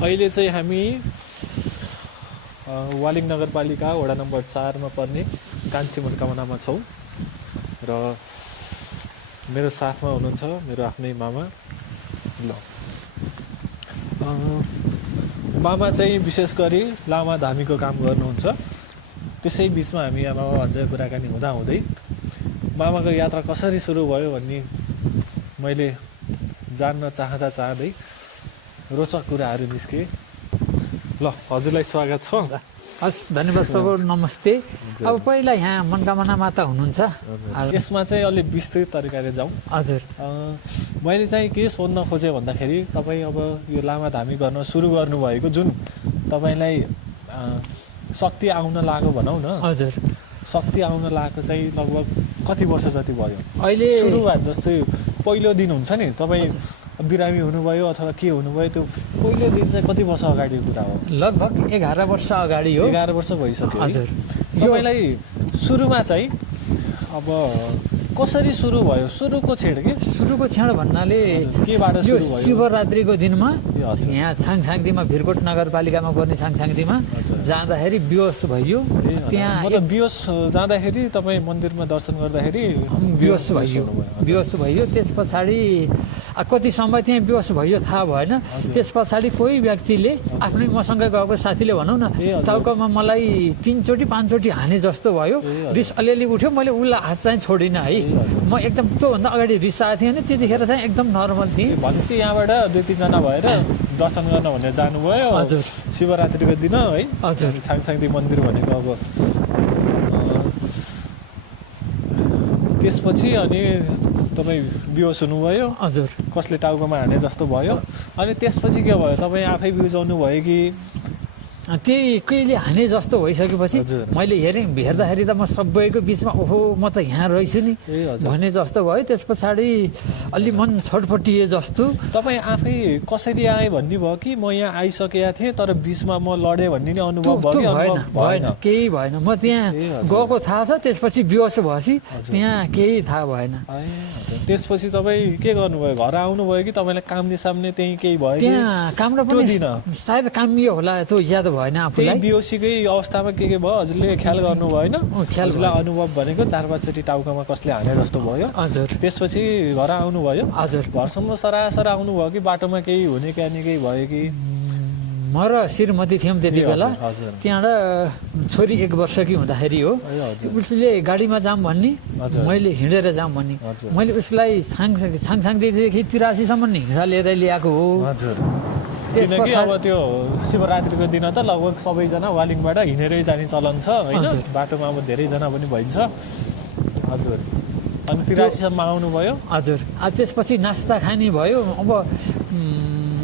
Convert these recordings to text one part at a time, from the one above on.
अहिले चाहिँ हामी वालिङ नगरपालिका वडा नम्बर 4 मा पर्ने कान्छी मनोकामनामा छौँ र मेरो साथमा हुनुहुन्छ मेरो आफ्नै मामा। ल मामा चाहिँ विशेष गरी लामा धामीको काम गर्नुहुन्छ। त्यसै बिचमा हामी आमा बाबा कुराकानी हुँदै मामाको यात्रा कसरी सुरु भयो भन्ने मैले जान्न चाहँदै रोचक कुराहरू निस्के। ल हजुरलाई स्वागत छ। हस् धन्यवाद सबो नमस्ते। अब पहिला यहाँ मनोकामना माता हुनुहुन्छ, यसमा चाहिँ अलि विस्तृत तरिकाले जाउँ। हजुर मैले चाहिँ के सोध्न खोजेँ भन्दाखेरि तपाईँ अब यो लामा धामी गर्न सुरु गर्नुभएको जुन तपाईँलाई शक्ति आउन लाग्यो भनौँ न, हजुर शक्ति आउन लागेको चाहिँ लगभग कति वर्ष जति भयो? अहिले सुरुवात जस्तै पहिलो दिन हुन्छ नि, तपाईँ बिरामी हुनुभयो अथवा के हुनुभयो, त्यो पहिलो दिन चाहिँ कति वर्ष अगाडिको कुरा हो? लगभग 11 वर्ष अगाडि हो। 11 वर्ष भइसक्यो। हजुर तपाईँलाई सुरुमा चाहिँ अब कसरी सुरु भयो? सुरुको छेड के? सुरुको क्षण भन्नाले केबाट यो सुरु भयो? शिवरात्रिको दिनमा हजुर। यहाँ छाङछाङदीमा भिरकोट नगरपालिकामा पर्ने छाङछाङदीमा जाँदाखेरि बेहोस भइयो। त्यहाँ मतलब बेहोस जाँदाखेरि तपाईँ मन्दिरमा दर्शन गर्दाखेरि बेहोस भइयो। त्यस पछाडि कति समय त्यहाँ बेहोस भइयो थाहा भएन। त्यस पछाडि कोही व्यक्तिले आफ्नै मसँग गएको साथीले भनौँ न, टाउकोमा मलाई 3 चोटि 5 चोटि हाने जस्तो भयो। रिस अलिअलि उठ्यो, मैले उसलाई हात चाहिँ छोडिनँ है। म एकदम त्योभन्दा अगाडि रिसाएको थिएँ भने त्यतिखेर चाहिँ एकदम नर्मल थिएँ। भनेपछि यहाँबाट 2-3 जना भएर दर्शन गर्न भनेर जानुभयो। हजुर शिवरात्रिको दिन है। हजुर छाङछाङदी मन्दिर भनेको अब त्यसपछि अनि तपाईँ बेहोस हुनुभयो। हजुर कसले टाउकोमा हाने जस्तो भयो। अनि त्यसपछि के भयो? तपाईँ आफै बिउजाउनु भयो कि? त्यही कहिले हाने जस्तो भइसकेपछि मैले हेर्दाखेरि त म सबैको बिचमा ओहो म त यहाँ रहेछु नि भन्ने जस्तो भयो। त्यस पछाडि अलि मन छटपटिए जस्तो। तपाईँ आफै कसरी आएँ भन्ने भयो कि म यहाँ आइसकेका थिएँ तर बिचमा म लडेँ भन्ने नै अनुभव भयो? भएन, केही भएन। म त्यहाँ गएको थाहा छ, त्यसपछि बेहोस भएपछि त्यहाँ केही थाहा भएन। त्यसपछि तपाईँ के गर्नुभयो? घर आउनुभयो कि तपाईँलाई काम्ने सामने त्यही केही भयो? त्यहाँ काम र पनि सायद कामियो होला, त्यो याद भएन आफूलाई। बेहोसीकै अवस्थामा के भयो हजुरले ख्याल गर्नु भएन? हजुरलाई अनुभव भनेको 4-5 चोटि टाउकामा कसले हाने जस्तो भयो। हजुर त्यसपछि घर आउनुभयो? हजुर घरसम्म सरासर आउनुभयो कि बाटोमा केही हुने केही भयो कि? म र श्रीमती थियौँ त्यति बेला। त्यहाँबाट छोरी 1 वर्षकी हुँदाखेरि हो, उसले गाडीमा जाऊँ भन्ने, मैले हिँडेर जाऊँ भन्ने। मैले उसलाई छाङछाङदेखि 83सम्म हिँडा लिएर ल्याएको हो। किनकि अब त्यो शिवरात्रिको दिन त लगभग सबैजना वालिङबाट हिँडेरै जाने चलन छ होइन। बाटोमा अब धेरैजना पनि भइन्छ। हजुर अनि 83सम्म आउनुभयो? हजुर त्यसपछि नास्ता खाने भयो। अब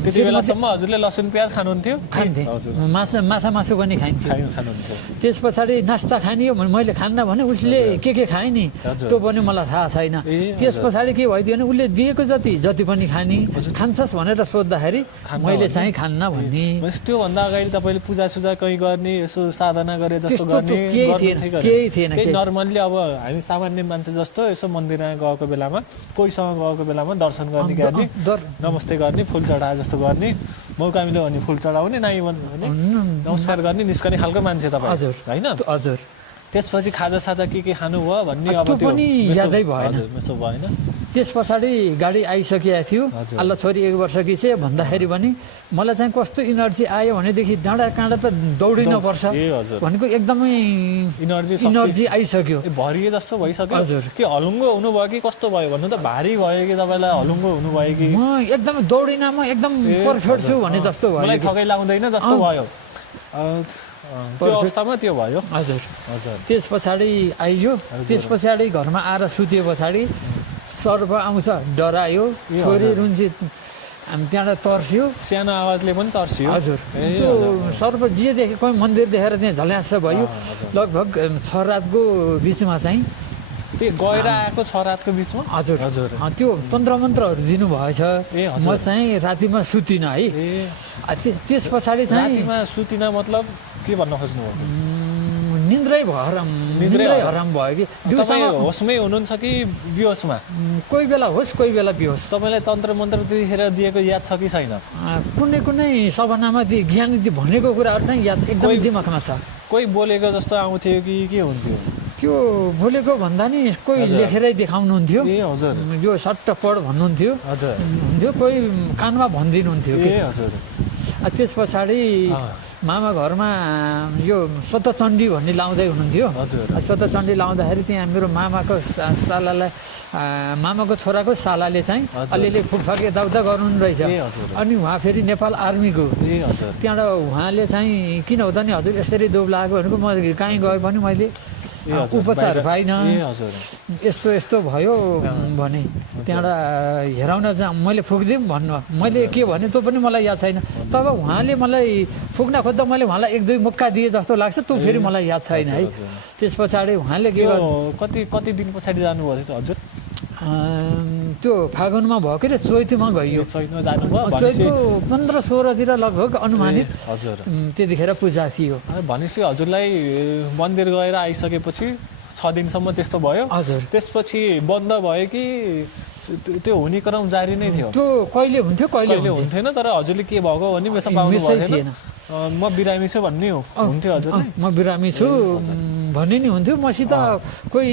त्यति बेलासम्म हजुरले लसुन प्याज खानुहुन्थ्यो? खान्थेँ। माछा मासु पनि खानुहुन्थ्यो। त्यस पछाडि नास्ता खानियो भने मैले खान्न भने उसले के खाएँ नि त्यो पनि मलाई थाहा छैन। त्यस पछाडि के भइदियो भने उसले दिएको जति पनि खाने खान्छस् भनेर सोद्धाखेरि मैले चाहिँ खान्न भन्ने। त्योभन्दा अगाडि तपाईँले पूजासुजा कहीँ गर्ने, यसो साधना गरे जस्तो गर्ने केही थिएन। नर्मल्ली अब हामी सामान्य मान्छे जस्तो यसो मन्दिरमा गएको बेलामा, कोहीसँग गएको बेलामा दर्शन गर्ने, नमस्ते गर्ने, फुल चढाए जस्तो गर्ने, मौका मिल्यो भने फुल चढाउने, नाइ नमस्कार गर्ने, निस्कने खालको मान्छे तपाईँ होइन? हजुर त्यसपछि खाजा के खानुभयो भन्ने अब त्यो पनि यादै भएन। त्यस पछाडि गाडी आइसकेको थियो। अल्ल छोरी 1 वर्षकी चाहिँ भन्दाखेरि पनि मलाई चाहिँ कस्तो इनर्जी आयो भनेदेखि डाँडा काँडा त दौडिन पर्छ भनेको एकदमै इनर्जी आइसक्यो। भरिए जस्तो भइसक्यो। हजुर के हलुङ्गो हुनुभयो कि कस्तो भयो भन्नु त? भारी भयो कि तपाईँलाई हलुङ्गो हुनुभयो कि? म एकदम दौडिन, म एकदम पर्फेक्ट छु भने जस्तो भयो। मलाई थकाइ लाग्दैन जस्तो भयो त्यो अवस्थामा त्यो भयो। हजुर त्यस पछाडि आइयो। त्यस पछाडि घरमा आएर सुते पछाडि सर्प आउँछ डरायो, छोरी रुन्ची त्यहाँबाट तर्सियो, सानो आवाजले पनि तर्सियो। हजुर त्यो सर्प जे देखे कोही मन्दिर देखेर त्यहाँ झल्यास भयो। लगभग 6 रातको बिचमा चाहिँ त्यो गएर आएको 6 रातको बिचमा। हजुर हजुर त्यो तन्त्र मन्त्रहरू दिनुभएछ। म चाहिँ रातिमा सुतिनँ है। त्यस पछाडि चाहिँ रातिमा सुतिन मतलब के भन्न खोज्नुभयो? निन्द्रै हराम भयो कि तपाईँ होसमै हुनुहुन्छ कि बेहोसमा कोही बेला होस् कोही बेला बेहोस तपाईँलाई तन्त्र मन्त्र त्यतिखेर दिएको याद छ कि छैन कुनै कुनै सपनामा ज्ञानी भनेको कुराहरू नै याद एकदमै दिमागमा छ कोही बोलेको जस्तो आउँथ्यो कि के हुन्थ्यो त्यो बोलेको भन्दा नि कोही लेखेरै देखाउनुहुन्थ्यो ए हजुर यो सट्ट पढ भन्नुहुन्थ्यो हजुर हुन्थ्यो कोही कानमा भनिदिनुहुन्थ्यो ए हजुर त्यस पछाडि मामा घरमा यो सतचण्डी भन्ने लाउँदै हुनुहुन्थ्यो सतचण्डी लाउँदाखेरि त्यहाँ मेरो मामाको सालालाई मामाको छोराको सालाले चाहिँ अलिअलि फुकफाक यताउता गर्नु रहेछ अनि उहाँ फेरि नेपाल आर्मीको त्यहाँबाट उहाँले चाहिँ किन हुँदा नि हजुर यसरी दोब लागेको भनेको म कहीँ गएँ भने मैले उपचार पाइनँ यस्तो यस्तो भयो भने त्यहाँबाट हेराउन मैले फुक्दिउँ भन्नु मैले के भने त्यो पनि मलाई याद छैन तब उहाँले मलाई फुक्न खोज्दा मैले उहाँलाई एक दुई मुक्का दिए जस्तो लाग्छ त्यो फेरि मलाई याद छैन है त्यस पछाडि उहाँले के कति दिन पछाडि जानुभयो त हजुर त्यो फागुनमा भयो के अरे चैतमा गइयो चैतको 15-16तिर लगभग अनुमानित हजुर त्यतिखेर पूजा थियो भनेपछि हजुरलाई मन्दिर गएर आइसकेपछि 6 दिनसम्म त्यस्तो भयो हजुर त्यसपछि बन्द भयो कि त्यो हुने क्रम जारी नै थियो त्यो कहिले हुन्थ्यो कहिले हुन्थेन तर हजुरले के भएको भने मेसो पाउनु भएन म बिरामी छु भन्ने हो हुन्थ्यो हजुरले म बिरामी छु भन्ने नि हुन्थ्यो मसित कोही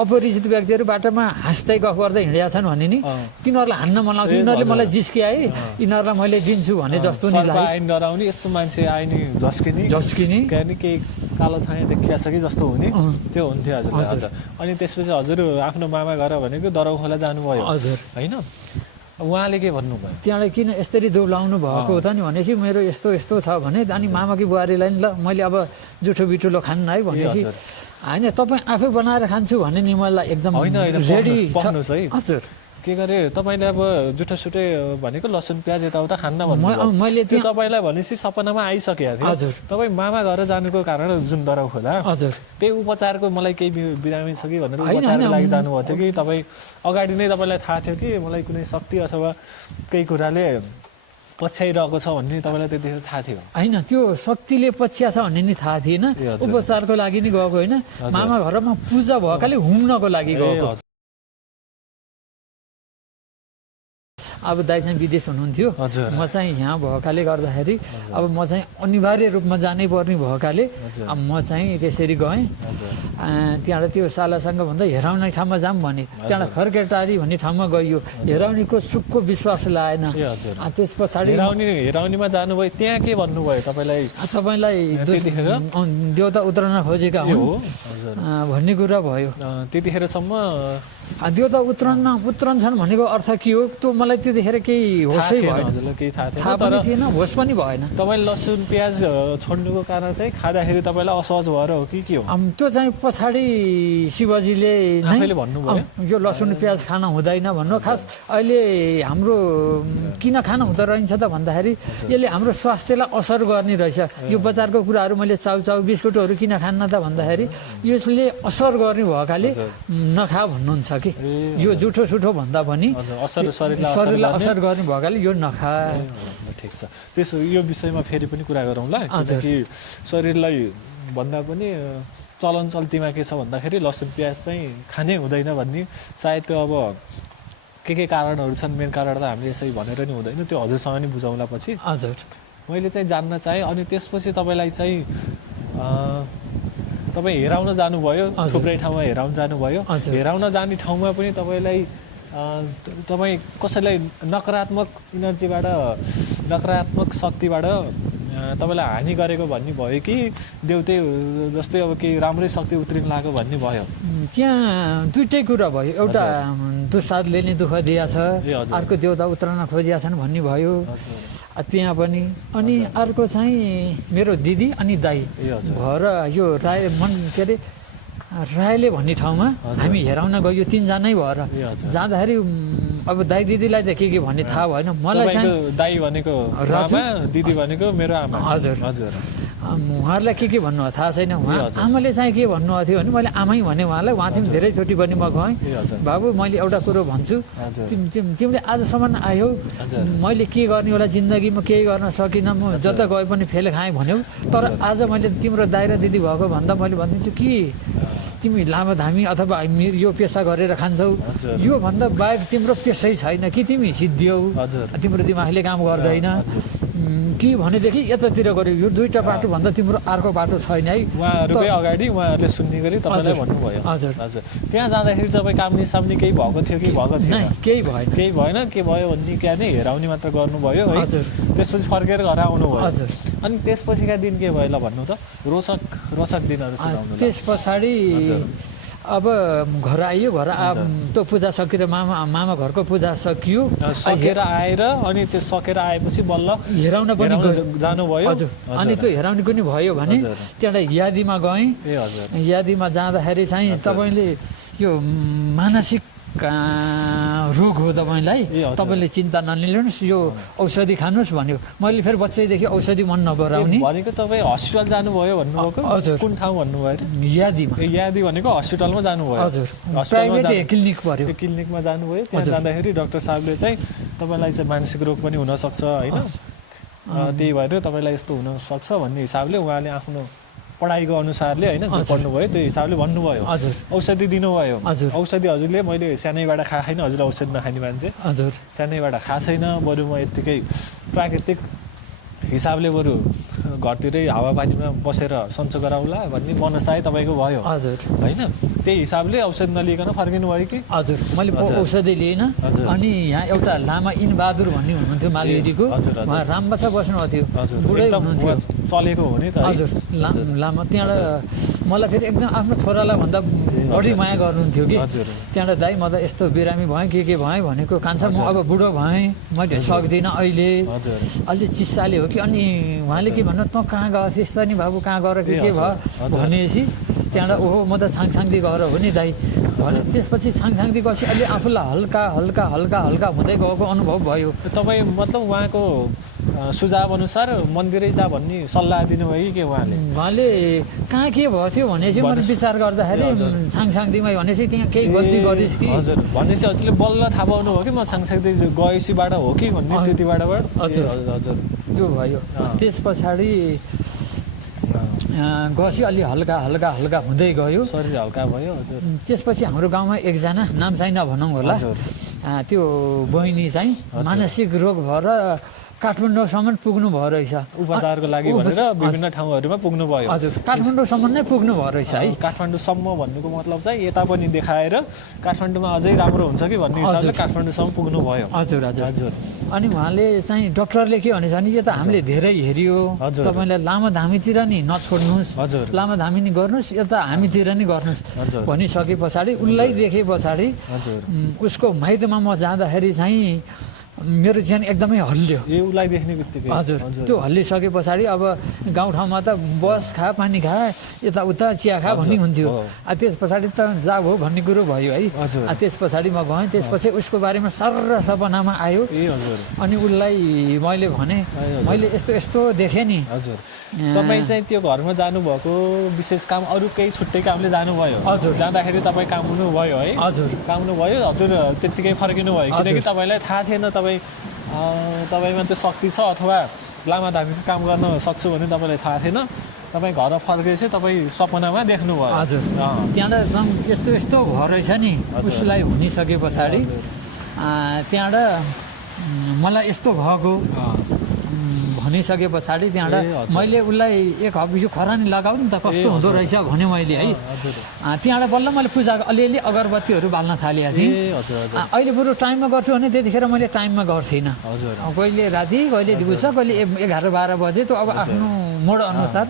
अपरिचित व्यक्तिहरू बाटोमा हाँस्दै गफ गर्दै हिँडेका छन् भने नि तिनीहरूलाई हान्न मन लाग्थ्यो यिनीहरूले मलाई जिस्किआए यिनीहरूलाई मैले दिन्छु भने जस्तो नि लाग्यो डराउने यस्तो मान्छे आए नि झस्किने केही कालो छाया देखिया छ कि जस्तो हुने त्यो हुन्थ्यो हजुर अनि त्यसपछि हजुर आफ्नो मामा घर भनेको दराउ खोला जानुभयो हजुर होइन उहाँले के भन्नुभयो त्यहाँबाट किन यसरी दोब्लाउनु भएको हो त नि भनेपछि मेरो यस्तो यस्तो छ भने अनि मामाकी बुहारीलाई नि ल मैले अब जुठो बिठुलो खान्न है भनेपछि होइन तपाईँ आफै बनाएर खान्छु भने नि मलाई एकदम रेडी छ हजुर के गरे तपाईँले अब जुठो सुटे भनेको लसुन प्याज यताउता खान्न भन्नु मैले त्यो तपाईँलाई भनेपछि सपनामा आइसकेको थियो हजुर तपाईँ मामा घर जानुको कारण जुन दराउ खोला हजुर त्यही उपचारको मलाई केही बिरामी छ कि भनेर उपचारको लागि जानुभएको थियो कि तपाईँ अगाडि नै तपाईँलाई थाहा थियो कि मलाई कुनै शक्ति अथवा केही कुराले पछ्याइरहेको छ भन्ने तपाईँलाई त्यतिखेर थाहा थियो होइन त्यो शक्तिले पछ्या छ भन्ने नि थाहा थिएन उपचारको लागि नि गएको होइन मामा घरमा पूजा भएकाले हुम्नको लागि गएको अब दाइ चाहिँ विदेश हुनुहुन्थ्यो म चाहिँ यहाँ भएकाले गर्दाखेरि अब म चाहिँ अनिवार्य रूपमा जानै पर्ने भएकाले अब म चाहिँ त्यसरी गएँ त्यहाँबाट त्यो सालासँग भन्दा हेराउने ठाउँमा जाऊँ भने त्यहाँबाट खर्केटारी भन्ने ठाउँमा गइयो हेराउनेको सुखको विश्वास लागेन त्यस पछाडि हेराउनेमा जानुभयो त्यहाँ के भन्नुभयो तपाईँलाई देउता उत्रन खोजेका हुन् भन्ने कुरा भयो त्यतिखेरसम्म देउता उत्रन्छन् भनेको अर्थ के हो त्यो मलाई त्यतिखेर केही होसै भएन थाहा पनि थिएन होस पनि भएन तपाईँले लसुन प्याज छोड्नुको कारण चाहिँ खाँदाखेरि तपाईँलाई असहज भएर हो कि के हो त्यो चाहिँ पछाडि शिवजीले भन्नुभयो यो लसुन प्याज खान हुँदैन भन्नु खास अहिले हाम्रो किन खान हुँदो रहेछ त भन्दाखेरि यसले हाम्रो स्वास्थ्यलाई असर गर्ने रहेछ यो बजारको कुराहरू मैले चाउचाउ बिस्कुटहरू किन खान्न त भन्दाखेरि यसले असर गर्ने भएकाले नखा भन्नुहुन्छ कि यो जुठो सुठो भन्दा पनि शरीरलाई असर गर्ने भएकाले यो नखा ठिक छ त्यसो यो विषयमा फेरि पनि कुरा गरौँला कि शरीरलाई भन्दा पनि चलन चल्तीमा के छ भन्दाखेरि लसुन प्याज चाहिँ खानै हुँदैन भन्ने सायद त्यो अब के कारणहरू छन् मेन कारण त हामीले यसै भनेर नि हुँदैन त्यो हजुरसँग नि बुझाउँला पछि हजुर मैले चाहिँ जान्न चाहेँ अनि त्यसपछि तपाईँलाई चाहिँ तपाईँ हेराउन जानुभयो थुप्रै ठाउँमा हेराउन जानुभयो हेराउन जाने ठाउँमा पनि तपाईँ कसैलाई नकारात्मक इनर्जीबाट नकारात्मक शक्तिबाट तपाईँलाई हानि गरेको भन्ने भयो कि देउते जस्तै अब केही राम्रै शक्ति उत्रिन लाग्यो भन्ने भयो त्यहाँ दुइटै कुरा भयो एउटा दुस्सादले नै दुःख दिया छ अर्को देउता उत्रन खोजिया छन् भन्ने भयो त्यहाँ पनि अनि अर्को चाहिँ मेरो दिदी अनि दाई घर यो राय के अरे रायले भन्ने ठाउँमा हामी हेराउन गयो 3 जनै भएर जाँदाखेरि अब दाइ दिदीलाई त के भन्ने थाहा भएन मलाई चाहिँ तपाईँको दाइ भनेको आमा दिदी भनेको मेरो आमा हजुर हजुर उहाँहरूलाई के भन्नु थाहा छैन उहाँ आमाले चाहिँ के भन्नुभएको थियो भने मैले आमै भने उहाँलाई उहाँ पनि धेरैचोटि पनि म गएँ बाबु मैले एउटा कुरो भन्छु तिमीले आजसम्म आयौ मैले के गर्ने होला जिन्दगीमा केही गर्न सकिनँ म जता गए पनि फेल खाएँ भन्यौ तर आज मैले तिम्रो दाइ र दिदी भएको भन्दा मैले भनिदिन्छु कि तिमी लामो धामी अथवा यो पेसा गरेर खान्छौ यो भन्दा बाहेक तिम्रो पेसै छैन कि तिमी सिद्धियौ तिम्रो दिमागले काम गर्दैन कि भनेदेखि यतातिर गऱ्यो यो दुईटा बाटो भन्दा तिम्रो अर्को बाटो छैन है उहाँहरूकै अगाडि उहाँहरूले सुन्ने गरी तपाईँलाई भन्नुभयो हजुर हजुर त्यहाँ जाँदाखेरि तपाईँ कामले सामने केही भएको थियो कि भएको थिएन केही भएन के भयो भन्ने क्या नै हेराउने मात्र गर्नुभयो है त्यसपछि फर्केर घर आउनुभयो हजुर अनि त्यसपछिका दिन के भयो ल भन्नु त रोचक दिनहरू सुनाउनु त्यस पछाडि अब घर आइयो त्यो पूजा सकेर मामा घरको पूजा सकियो सकेर आएर अनि त्यो सकेर आएपछि बल्ल हेराउन पनि जानुभयो हजुर अनि त्यो हेराउने पनि भयो भने त्यहाँबाट यादीमा गएँ यादीमा जाँदाखेरि चाहिँ तपाईँले यो मानसिक रोग हो तपाईँले चिन्ता नलिनुहोस् यो औषधि खानुहोस् भन्यो मैले फेरि बच्चैदेखि औषधि मन नगराउने भनेको तपाईँ हस्पिटल जानुभयो भन्नुभएको हजुर कुन ठाउँ भन्नुभयो यादी भनेको हस्पिटलमा जानुभयो हजुर प्राइभेट क्लिनिक पर्यो क्लिनिकमा जानुभयो त्यहाँ जाँदाखेरि डाक्टर साहबले चाहिँ तपाईँलाई चाहिँ मानसिक रोग पनि हुनसक्छ होइन त्यही भएर तपाईँलाई यस्तो हुनसक्छ भन्ने हिसाबले उहाँले आफ्नो पढाइको अनुसारले होइन पढ्नुभयो त्यो हिसाबले भन्नुभयो औषधि दिनुभयो औषधि हजुरले मैले सानैबाट खाएको छैन हजुर औषधि नखाने मान्छे हजुर सानैबाट खाएको छैन बरु म यत्तिकै प्राकृतिक हिसाबले बरु घरतिरै हावापानीमा बसेर सन्चो गराउला भन्ने मनसाय तपाईँको भयो हजुर होइन त्यही हिसाबले औषधि नलिकन फर्किनु भयो कि हजुर मैले औषधि लिएन अनि यहाँ एउटा लामा इनबहादुर भन्ने हुनुहुन्थ्यो मालवेदीको उहाँ रामबाछा बस्नुभएको थियो बुढै हुनुहुन्थ्यो चलेको हो नि त हजुर लामा त्यहाँबाट मलाई फेरि एकदम आफ्नो छोरालाई भन्दा बढी माया गर्नुहुन्थ्यो कि त्यहाँबाट दाइ म त यस्तो बिरामी भएँ के भएँ भनेको कान्छा म अब बुढो भएँ मैले सक्दिनँ अहिले अलि चिस्साले हो कि अनि उहाँले के भन्नु त कहाँ गएको थिइस् त नि बाबु कहाँ गएर के भयो भनेपछि त्यहाँबाट ओहो म त छाङछाङदी गएर हो नि दाइ भने त्यसपछि छाङछाङदी गएपछि अलि आफूलाई हल्का हल्का हल्का हल्का हुँदै गएको अनुभव भयो तपाईँ मतलब उहाँको सुझाव अनुसार मन्दिरै जा भन्ने सल्लाह दिनुभयो कि उहाँले कहाँ के भयो थियो भनेपछि मैले विचार गर्दाखेरि छाङछाङदीमै भनेपछि त्यहाँ केही गल्ती गरिस् कि हजुर भनेपछि हजुरले बल्ल थाहा पाउनु भयो कि म छाङछाङदी गएसीबाट हो कि भन्ने त्यतिबाट हजुर हजुर त्यो भयो त्यस पछाडि गसी अलि हल्का हल्का हल्का हुँदै गयो शरीर हल्का भयो हजुर त्यसपछि हाम्रो गाउँमा एकजना नाम चाहिँ नभनौँ होला त्यो बहिनी चाहिँ मानसिक रोग भएर काठमाडौँसम्म पुग्नु भयो रहेछ उपचारको लागि भनेर विभिन्न ठाउँहरूमा पुग्नु भयो हजुर काठमाडौँसम्म नै पुग्नु भयो रहेछ है काठमाडौँसम्म भन्नुको मतलब चाहिँ यता पनि देखाएर काठमाडौँमा अझै राम्रो हुन्छ कि भन्ने हिसाबले काठमाडौँसम्म पुग्नु भयो हजुर हजुर हजुर अनि उहाँले चाहिँ डक्टरले के भनेछ भने यो त हामीले धेरै हेरियो तपाईँलाई लामो धामीतिर नि नछोड्नुहोस् लामो धामी नि गर्नुहोस् यता हामीतिर नि गर्नुहोस् भनिसके पछाडि उसलाई देखे पछाडि उसको माइतमा म जाँदाखेरि चाहिँ मेरो ज्यान एकदमै हल्लियो उसलाई देख्ने बित्तिकै हजुर त्यो हल्लिसके पछाडि अब गाउँठाउँमा त बस खा पानी खा यताउता चिया खा भन्ने हुन्थ्यो त्यस पछाडि त जा हो भन्ने कुरो भयो है त्यस पछाडि म गएँ त्यसपछि उसको बारेमा सर्र सपनामा आयो अनि उसलाई मैले भने मैले यस्तो यस्तो देखेँ नि हजुर तपाईँ चाहिँ त्यो घरमा जानुभएको विशेष काम अरू केही छुट्टै कामले जानुभयो हजुर जाँदाखेरि तपाईँ काम हुनुभयो है हजुर काम हुनुभयो हजुर त्यत्तिकै फर्किनु भयो किनकि तपाईँलाई थाहा थिएन तपाईँमा त्यो शक्ति छ अथवा लामा धामीको काम गर्न सक्छु भने तपाईँलाई थाहा थिएन तपाईँ घर फर्केपछि तपाईँ सपनामा देख्नुभयो हजुर त्यहाँबाट एकदम यस्तो यस्तो भयो रहेछ नि उसलाई हुनिसके पछाडि त्यहाँबाट मलाई यस्तो भएको भनिसके पछाडि त्यहाँबाट मैले उसलाई एक हप्ता खरानी लगाऊ नि त कस्तो हुँदो रहेछ भने मैले है त्यहाँबाट बल्ल मैले पूजाको अलिअलि अगरबत्तीहरू बाल्न थालेको थिएँ अहिले बरु टाइममा गर्छु भने त्यतिखेर मैले टाइममा गर्थिनँ कहिले राति कहिले दिउँसो कहिले 11-12 बजे त अब आफ्नो मोड अनुसार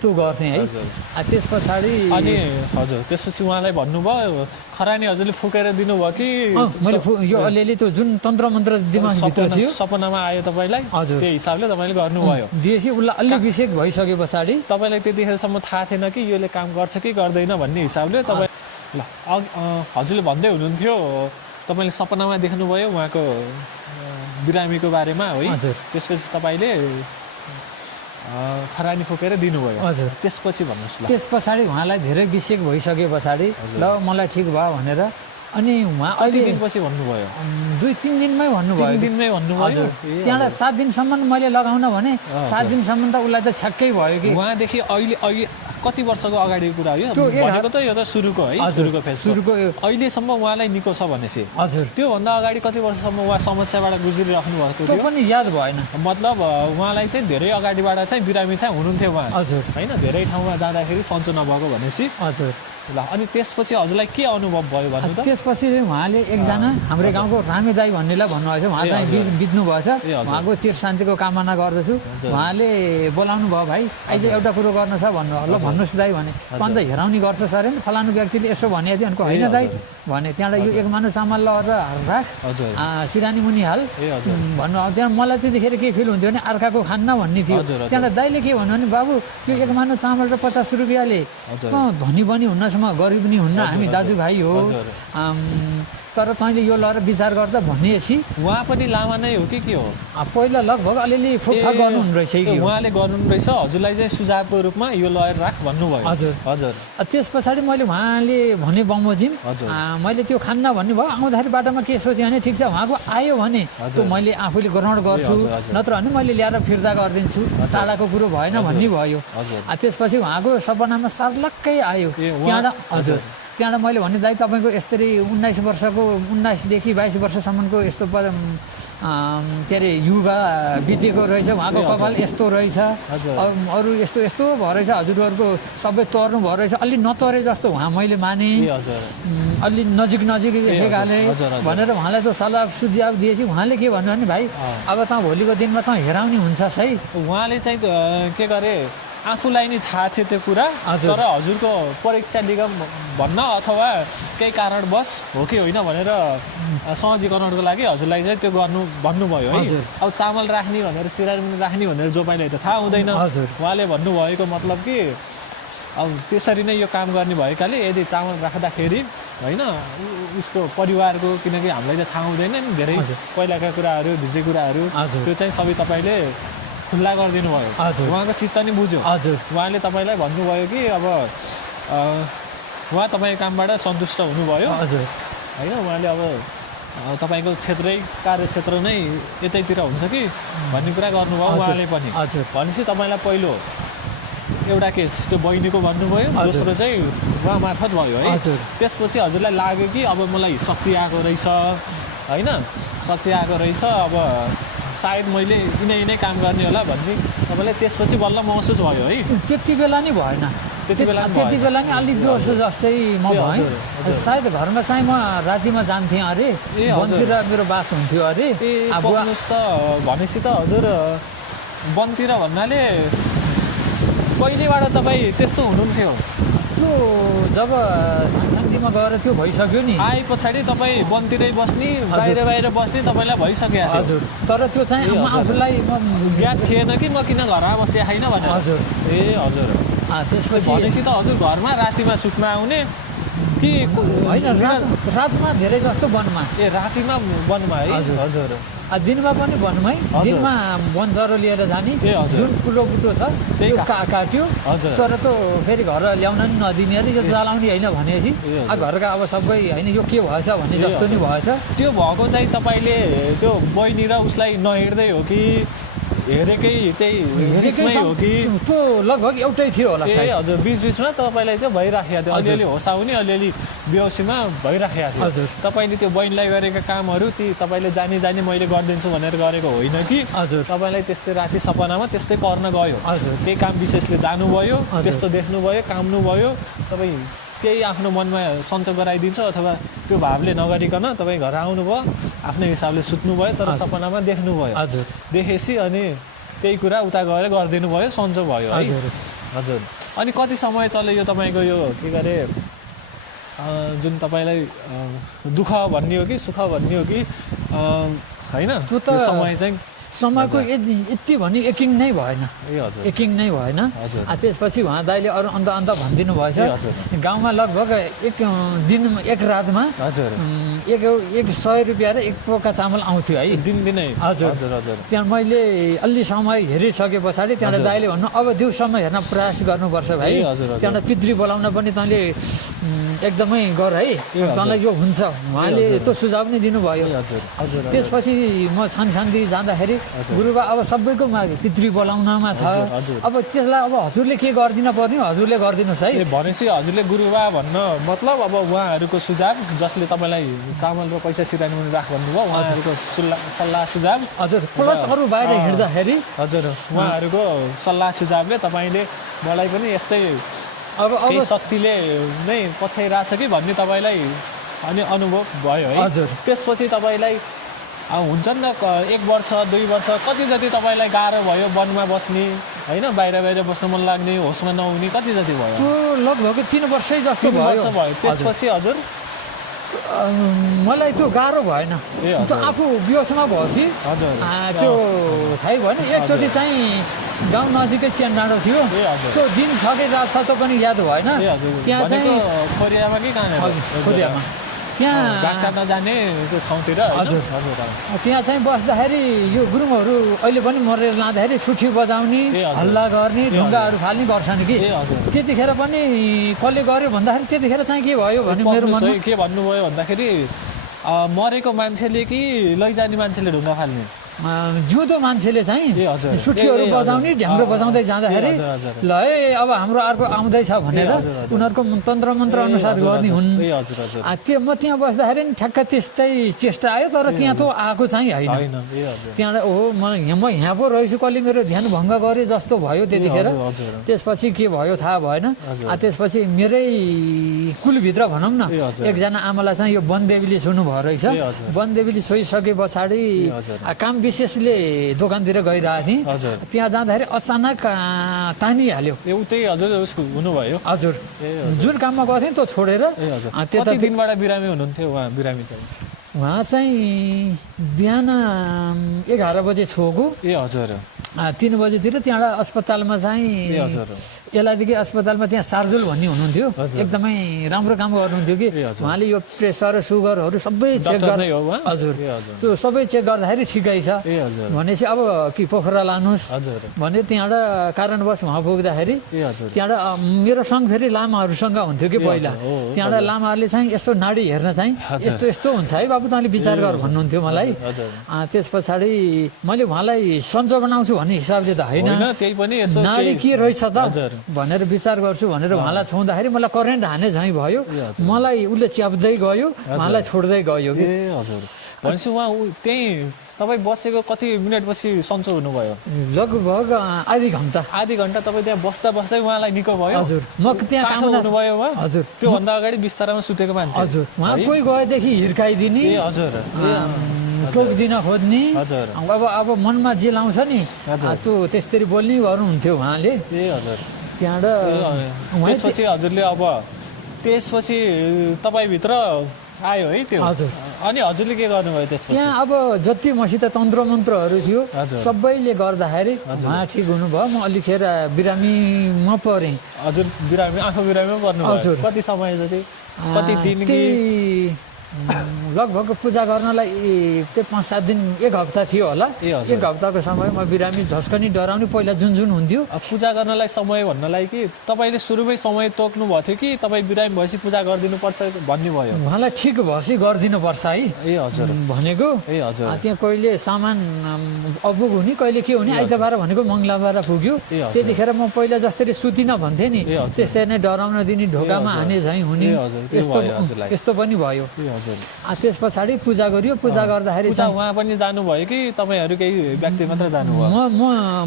त्यो गर्थेँ है त्यस पछाडि अनि हजुर त्यसपछि उहाँलाई भन्नुभयो खरानी हजुरले फुकेर दिनुभयो कि मैले यो अलिअलि त्यो जुन तन्त्र मन्त्र दिमागभित्र थियो सपनामा आयो तपाईँलाई त्यही हिसाबले तपाईँले गर्नुभयो दिएपछि उसलाई अलि विषेक भइसके पछाडि तपाईँलाई त्यतिखेरसम्म थाहा थिएन कि यसले काम गर्छ कि गर्दैन भन्ने हिसाबले तपाईँ ल हजुरले भन्दै हुनुहुन्थ्यो तपाईँले सपनामा देख्नुभयो उहाँको बिरामीको बारेमा है हजुर त्यसपछि तपाईँले खरानी फुकेर दिनुभयो हजुर त्यसपछि भन्नुहोस् ल त्यस पछाडि उहाँलाई धेरै बिसेक भइसके पछाडि ल मलाई ठिक भयो भनेर अनि उहाँ कति अहिले दिनपछि भन्नुभयो 2-3 दिनमै भन्नुभयो 3 दिनमै भन्नुभयो हजुर त्यहाँबाट 7 दिनसम्म मैले लगाउन भने 7 दिनसम्म त उसलाई त छ्याक्कै भयो कि उहाँदेखि अहिले अहिले कति वर्षको अगाडिको कुरा हो यो त्यो भनेको त यो त सुरुको है सुरुको फेज सुरुको अहिलेसम्म उहाँलाई निको छ भनेपछि हजुर त्योभन्दा अगाडि कति वर्षसम्म उहाँ समस्याबाट गुज्रिराख्नु भएको त्यो थियो पनि याद भएन मतलब उहाँलाई चाहिँ धेरै अगाडिबाट चाहिँ बिरामी चाहिँ हुनुहुन्थ्यो उहाँ हजुर होइन धेरै ठाउँमा जाँदाखेरि सन्चो नभएको भनेपछि हजुर ल अनि त्यसपछि हजुरलाई के अनुभव भयो भन्नु त त्यसपछि उहाँले एकजना हाम्रो गाउँको रामे दाई भन्नेलाई भन्नुभएको थियो उहाँ चाहिँ बित्नु भएछ ए हजुर। उहाँको चिर शान्तिको कामना गर्दछु उहाँले बोलाउनु भयो भाइ अहिले एउटा कुरो गर्न छ भन्नुभयो ल भन्नुहोस् दाई भने अन्त हेराउने गर्छ सर होइन फलानु व्यक्तिले यसो भनेको थियो अनको होइन दाई भने त्यहाँबाट यो एक मानु चामल लगाएर राख हजुर सिरानी मुनि हाल ए हजुर भन्नु अब त्यहाँ मलाई त्यतिखेर के फिल हुन्थ्यो भने अर्काको खान्न भन्ने थियो हजुर, हजुर। त्यहाँबाट दाइले के भन्नु भने बाबु यो एक मानु चामल र 50 रुपियाँले हजुर। धनी पनि हुन्नसम्म गरिब पनि हुन्न हामी दाजुभाइ हो हजुर। तर तैँले यो लएर विचार गर्दा भनेपछि उहाँ पनि लामा नै हो कि के हो पहिला लगभग अलिअलि फुकफाक गर्नुहुने रहेछ कि हो। उहाँले गर्नु रहेछ हजुरलाई चाहिँ सुझावको रूपमा यो लयर राख भन्नुभयो हजुर। हजुर त्यस पछाडि मैले उहाँले भने बमोजिम हजुर। मैले त्यो खान्न भन्नुभयो आउँदाखेरि बाटोमा के सोचेँ भने ठिक छ उहाँको आयो भने त्यो मैले आफूले ग्रहण गर्छु हजुर, हजुर। नत्र भने मैले ल्याएर फिर्ता गरिदिन्छु टाढाको कुरो भएन भन्ने भयो हजुर। त्यसपछि उहाँको सपनामा सर्लक्कै आयो ए, उहाँ- त्यहाँबाट हजुर। हजुर त्यहाँबाट मैले भने दाइ तपाईँको यसरी 19 वर्षको 19 देखि 22 वर्षसम्मको यस्तो के अरे युवा बितेको रहेछ उहाँको कपाल यस्तो रहेछ हजुर। अरू यस्तो यस्तो भयो रहेछ हजुरहरूको सबै तर्नु भयो रहेछ अलि नतरे जस्तो उहाँ मैले माने ए हजुर अलि नजिक नजिक देखेकाले हजुर, हजुर। भनेर उहाँलाई त सल्लाह सुझाव दिएपछि उहाँले के भन्नु भने भाइ अब त भोलिको दिनमा त हेराउने हुन्छ है उहाँले चाहिँ के गरे आफूलाई नि थाहा थियो त्यो कुरा हजुर। तर हजुरको परीक्षा निगम भन्न अथवा केही कारणवश हो कि होइन भनेर सहजीकरणको लागि हजुरलाई चाहिँ त्यो गर्नु भन्नुभयो है हजुर। अब चामल राख्ने भनेर सिरानी राख्ने भनेर जो पाइलाई त थाहा हुँदैन हजुर। उहाँले भन्नुभएको मतलब कि अब त्यसरी नै यो काम गर्ने भएकाले यदि चामल राख्दाखेरि होइन उसको परिवारको किनकि हामीलाई त थाहा हुँदैन नि धेरै हजुर। पहिलाका कुराहरू भिजे कुराहरू हजुर। त्यो चाहिँ सबै तपाईँले खुल्ला गरिदिनु भयो हजुर। उहाँको चित्त नि बुझ्यो हजुर उहाँले तपाईँलाई भन्नुभयो कि अब उहाँ तपाईँको कामबाट सन्तुष्ट हुनुभयो हजुर होइन उहाँले अब तपाईँको क्षेत्रै कार्यक्षेत्र नै यतैतिर हुन्छ कि भन्ने कुरा गर्नुभयो हजुर। उहाँले पनि हजुर। भनेपछि तपाईँलाई पहिलो एउटा केस त्यो बहिनीको भन्नुभयो हजुर। दोस्रो चाहिँ उहाँ मार्फत भयो है हजुर। त्यसपछि हजुरलाई लाग्यो कि अब मलाई शक्ति आएको रहेछ होइन शक्ति आएको रहेछ अब सायद मैले यिनै काम गर्ने होला भन्ने तपाईँलाई त्यसपछि बल्ल महसुस भयो है त्यति बेला नि भएन त्यति बेला नि त्यति भएन। बेला नि अलिक बेहोस जस्तै म ए, भएँ हजुर, हजुर। सायद घरमा चाहिँ म रातिमा जान्थेँ अरे ए, हजुर। वनतिर मेरो बास हुन्थ्यो अरे ए अब पक्नुहोस् त भनेपछि त हजुर वनतिर भन्नाले पहिलेबाट तपाईँ त्यस्तो हुनुहुन्थ्यो त्यो जब साङसाङजीमा गएर त्यो भइसक्यो नि आए पछाडि तपाईँ वनतिरै बस्ने बाहिर बस्ने तपाईँलाई भइसकेको थियो हजुर तर त्यो चाहिँ ए, म हजुर। आफूलाई ज्ञात थिएन कि म किन घरमा बसेँ होइन भनेर हजुर ए हजुर त्यसपछि भनेपछि त हजुर घरमा रातिमा सुत्न आउने कि होइन रातमा धेरै जस्तो वनमा ए रातिमा वनमा है हजुर। हजुर दिनमा पनि वनमै हजुर। दिनमा वन जरो लिएर जाने ए, हजुर। जुन ठुलो बुटो छ त्यही त्यो काट्यो हजुर। तर त्यो फेरि घर ल्याउन नि नदिने अरे यो जलाउने होइन भनेपछि ए, हजुर। घरका अब सबै होइन यो के भएछ भन्ने ए, जस्तो नि हजुर। भएछ त्यो भएको चाहिँ तपाईँले त्यो बहिनी र उसलाई नहेर्दै हो कि हेरेकै त्यही हेरेकै बिचमै हो कि त्यो लगभग एउटै थियो होला ए सायद। हजुर बिचमा तपाईँलाई त्यो भइराखेको थियो हजुर। अलिअलि होस आउने अलिअलि बेहोसीमा भइराखेको थियो हजुर। तपाईँले त्यो बहिनीलाई गरेका कामहरू ती तपाईँले जानी मैले गरिदिन्छु भनेर गरेको होइन कि हजुर तपाईँलाई त्यस्तै राति सपनामा त्यस्तै पर्न गयो हजुर। त्यही काम विशेषले जानुभयो हजुर। त्यस्तो देख्नुभयो काम्नुभयो तपाईँ केही आफ्नो मनमा सन्चो गराइदिन्छ अथवा त्यो भावले नगरिकन तपाईँ घर आउनुभयो आफ्नै हिसाबले सुत्नुभयो तर हजुर। सपनामा देख्नुभयो हजुर देखेपछि अनि त्यही कुरा उता गएर गरिदिनु भयो सन्चो भयो है हजुर। हजुर अनि कति समय चल्यो यो तपाईँको यो के गरे जुन तपाईँलाई दुःख भन्ने हो कि सुख भन्ने हो कि होइन त्यो त यो समय चाहिँ समयको यति भने एकिङ नै भएन, ए हजुर एकिङ नै भएन। हजुर। त्यसपछि उहाँ दाइले अरू अन्त अन्त भनिदिनु भएछ। ए हजुर। गाउँमा लगभग एक दिन एक रातमा हजुर 100 रुपियाँ र 1 पोका चामल आउँथ्यो है दिनदिनै हजुर। हजुर हजुर त्यहाँ मैले अलि समय हेरिसके पछाडि त्यहाँबाट दाइले भन्नु अब दिउँसम्म हेर्न प्रयास गर्नुपर्छ भाइ, ए हजुर, हजुर। त्यहाँबाट पितृ बोलाउन पनि तैँले एकदमै गर है, तँलाई यो हुन्छ, उहाँले त्यो सुझाव नै दिनुभयो। ए हजुर हजुर त्यसपछि म छानछान्दी जाँदाखेरि गुरुबा अब सबैको माग पितृ बोलाउनमा छ, हजुर। अब त्यसलाई अब हजुरले के गरिदिन पर्ने हो हजुरले गरिदिनुहोस् है। ए भनेपछि हजुरले गुरुबा भन्न मतलब अब उहाँहरूको सुझाव जसले तपाईँलाई चामल र पैसा सिरानी मुनि राख भन्नुभयो उहाँहरूको सल्लाह सुझाव हजुर प्लस अरू बाहिर हिँड्दाखेरि हजुर उहाँहरूको सल्लाह सुझावले तपाईँले मलाई पनि यस्तै अब केही शक्तिले नै पछ्याइरहेछ कि भन्ने तपाईँलाई अनि अनुभव भयो है। हजुर। त्यसपछि तपाईँलाई हुन्छ नि त 1 वर्ष 2 वर्ष कति जति तपाईँलाई गाह्रो भयो वनमा बस्ने होइन, बाहिर बाहिर बस्न मन लाग्ने, होसमा नहुने कति जति भयो? त्यो लगभग 3 वर्षै जस्तो 3 वर्ष भयो। भयो। त्यसपछि हजुर मलाई त्यो गाह्रो भएन, ए हजुर। त्यो आफू बेहोसमा भएपछि हजुर त्यो थाहै भएन। एकचोटि चाहिँ गाउँ नजिकै चेन डाँडो थियो, ए हजुर। त्यो दिन छ कि रात छ त्यो पनि याद भएन। ए हजुर त्यहाँ चाहिँ खोरियामा कि कहाँ हजुर खोरियामा त्यहाँ घाँस काट्न जाने त्यो ठाउँतिर होइन? हजुर। हजुर त्यहाँ चाहिँ बस्दाखेरि यो गुरुङहरू अहिले पनि मरेर लाँदाखेरि सुठी बजाउने, ए हजुर। हल्ला गर्ने, ढुङ्गाहरू फाल्ने गर्छन् कि। ए हजुर। त्यतिखेर पनि कसले गर्यो भन्दाखेरि त्यतिखेर चाहिँ के भयो भने मेरो पक्नुस् मनमा है, के भन्नुभयो भन्दाखेरि मरेको मान्छेले कि लैजाने मान्छेले ढुङ्गा फाल्ने? जिउँदो मान्छेले चाहिँ ए हजुर। सुठीहरू ए हजुर। बजाउने, ढ्याम्रो बजाउँदै जाँदाखेरि ए हजुर, हजुर। ल है अब हाम्रो अर्को आउँदैछ भनेर ए हजुर, हजुर। उनीहरूको तन्त्र मन्त्र अनुसार हजुर, गर्ने हजुर। हुन्। ए हजुर हजुर त्यो म त्यहाँ बस्दाखेरि नि ठ्याक्क त्यस्तै चेष्टा आयो, तर त्यहाँ त आएको चाहिँ होइन। होइन ए हजुर त्यहाँबाट ओहो म यहाँ पो रहेछु, कसले मेरो ध्यान भङ्ग गरे जस्तो भयो त्यतिखेर। हजुर, हजुर। त्यसपछि के भयो थाहा भएन। हजुर। त्यसपछि मेरै कुलभित्र भनौँ न ए हजुर। एकजना आमालाई चाहिँ यो वनदेवीले छुनुभएको रहेछ। ए हजुर। वनदेवीले छोइसके पछाडि ए हजुर। काम विशेषले दोकानतिर गइरहेको थिएँ। हजुर। त्यहाँ जाँदाखेरि अचानक तानिहाल्यो। ए त्यही हजुर उसको हुनुभयो हजुर ए हजुर। जुन काममा गएको थिएँ त्यो छोडेर ए हजुर त्यता कति दिनबाट बिरामी हुनुहुन्थ्यो उहाँ? बिरामी चाहिँ उहाँ चाहिँ बिहान 11 बजे छोको, ए हजुर 3 बजेतिर त्यहाँबाट अस्पतालमा चाहिँ ए हजुर एलादेखि अस्पतालमा त्यहाँ सार्जुल भन्ने हुनुहुन्थ्यो, हजुर। एकदमै राम्रो काम गर्नुहुन्थ्यो कि ए हजुर। उहाँले यो प्रेसर सुगरहरू सबै चेक डाक्टर नै हो उहाँ? हजुर ए हजुर। त्यो सबै चेक गर्दाखेरि ठिकै छ ए हजुर भनेपछि अब कि पोखरा लानुहोस् हजुर भने त्यहाँबाट कारणवश उहाँ पुग्दाखेरि ए हजुर त्यहाँबाट मेरो सँग फेरि लामाहरूसँग हुन्थ्यो कि ए पहिला। हजुर, हो, हो, त्यहाँबाट लामाहरूले चाहिँ यसो नाडी हेर्न चाहिँ हजुर। यस्तो यस्तो हुन्छ है बाबु तैँले विचार गर भन्नुहुन्थ्यो मलाई। हजुर त्यस पछाडि मैले उहाँलाई सन्चो बनाउँछु भन्ने हिसाबले त होइन, होइन त्यही पनि यसो नाडी के रहेछ त हजुर भनेर विचार गर्छु भनेर उहाँलाई छुँदाखेरि मलाई करेन्ट हाने झैँ भयो। ए हजुर। मलाई उसले च्याप्दै गयो, उहाँलाई छोड्दै गयो कि। ए हजुर भनेपछि उहाँ त्यही तपाईँ बसेको कति मिनटपछि सन्चो हुनुभयो? लगभग आधी घन्टा। आधी घन्टा तपाईँ त्यहाँ बस्दा बस्दै उहाँलाई निको भयो? हजुर म त्यहाँ काठो काम हुनुभयो उहाँ? हजुर त्योभन्दा अगाडि बिस्तारामा सुतेको मान्छे? हजुर उहाँ है? कोही गएदेखि हिर्काइदिने, ए हजुर टोक्दिन खोज्ने, हजुर। अब मनमा जे लाउँछ नि हजुर। त्यो त्यस्तरी बोल्ने गर्नुहुन्थ्यो उहाँले। ए हजुर त्यहाँबाट उहाँ त्यसपछि हजुरले अब त्यसपछि तपाईँभित्र आयो है त्यो? हजुर। अनि हजुरले के गर्नुभयो त्यसपछि? त्यहाँ अब जति मसित तन्त्र मन्त्रहरू थियो हजुर। सबैले गर्दाखेरि उहाँ ठिक हुनुभयो। म अलिखेर बिरामीमा परेँ। हजुर बिरामी आँखा बिरामीमा पर्नुभयो? हजुर। कति समय जति? कति दिन कि? त्यही लगभग पूजा गर्नलाई त्यही 5-7 दिन 1 हप्ता थियो होला। ए हजुर। 1 हप्ताको समय म बिरामी झस्कनी डराउने पहिला जुन हुन्थ्यो। अब पूजा गर्नलाई समय भन्नलाई कि तपाईँले सुरुमै समय तोक्नु भएको थियो कि तपाईँ बिरामी भएपछि पूजा गरिदिनुपर्छ भन्ने भयो? उहाँलाई ठिक भएपछि गरिदिनुपर्छ है ए हजुर भनेको। ए हजुर त्यहाँ कहिले सामान अपुग हुने, कहिले के हुने, आइतबार भनेको मङ्गलबार पुग्यो। ए हजुर। त्यतिखेर म पहिला जसरी सुतिनँ भन्थेँ नि ए हजुर। त्यसरी नै डराउन दिने, ढोकामा हाने झैँ हुने, ए हजुर, त्यो भयो हजुरलाई। यस्तो पनि भयो। ए हजुर त्यस पछाडि पूजा गरियो। पूजा गर्दाखेरि पूजा उहाँ पनि जानुभयो कि तपाईँहरू केही व्यक्ति मात्र जानुभयो?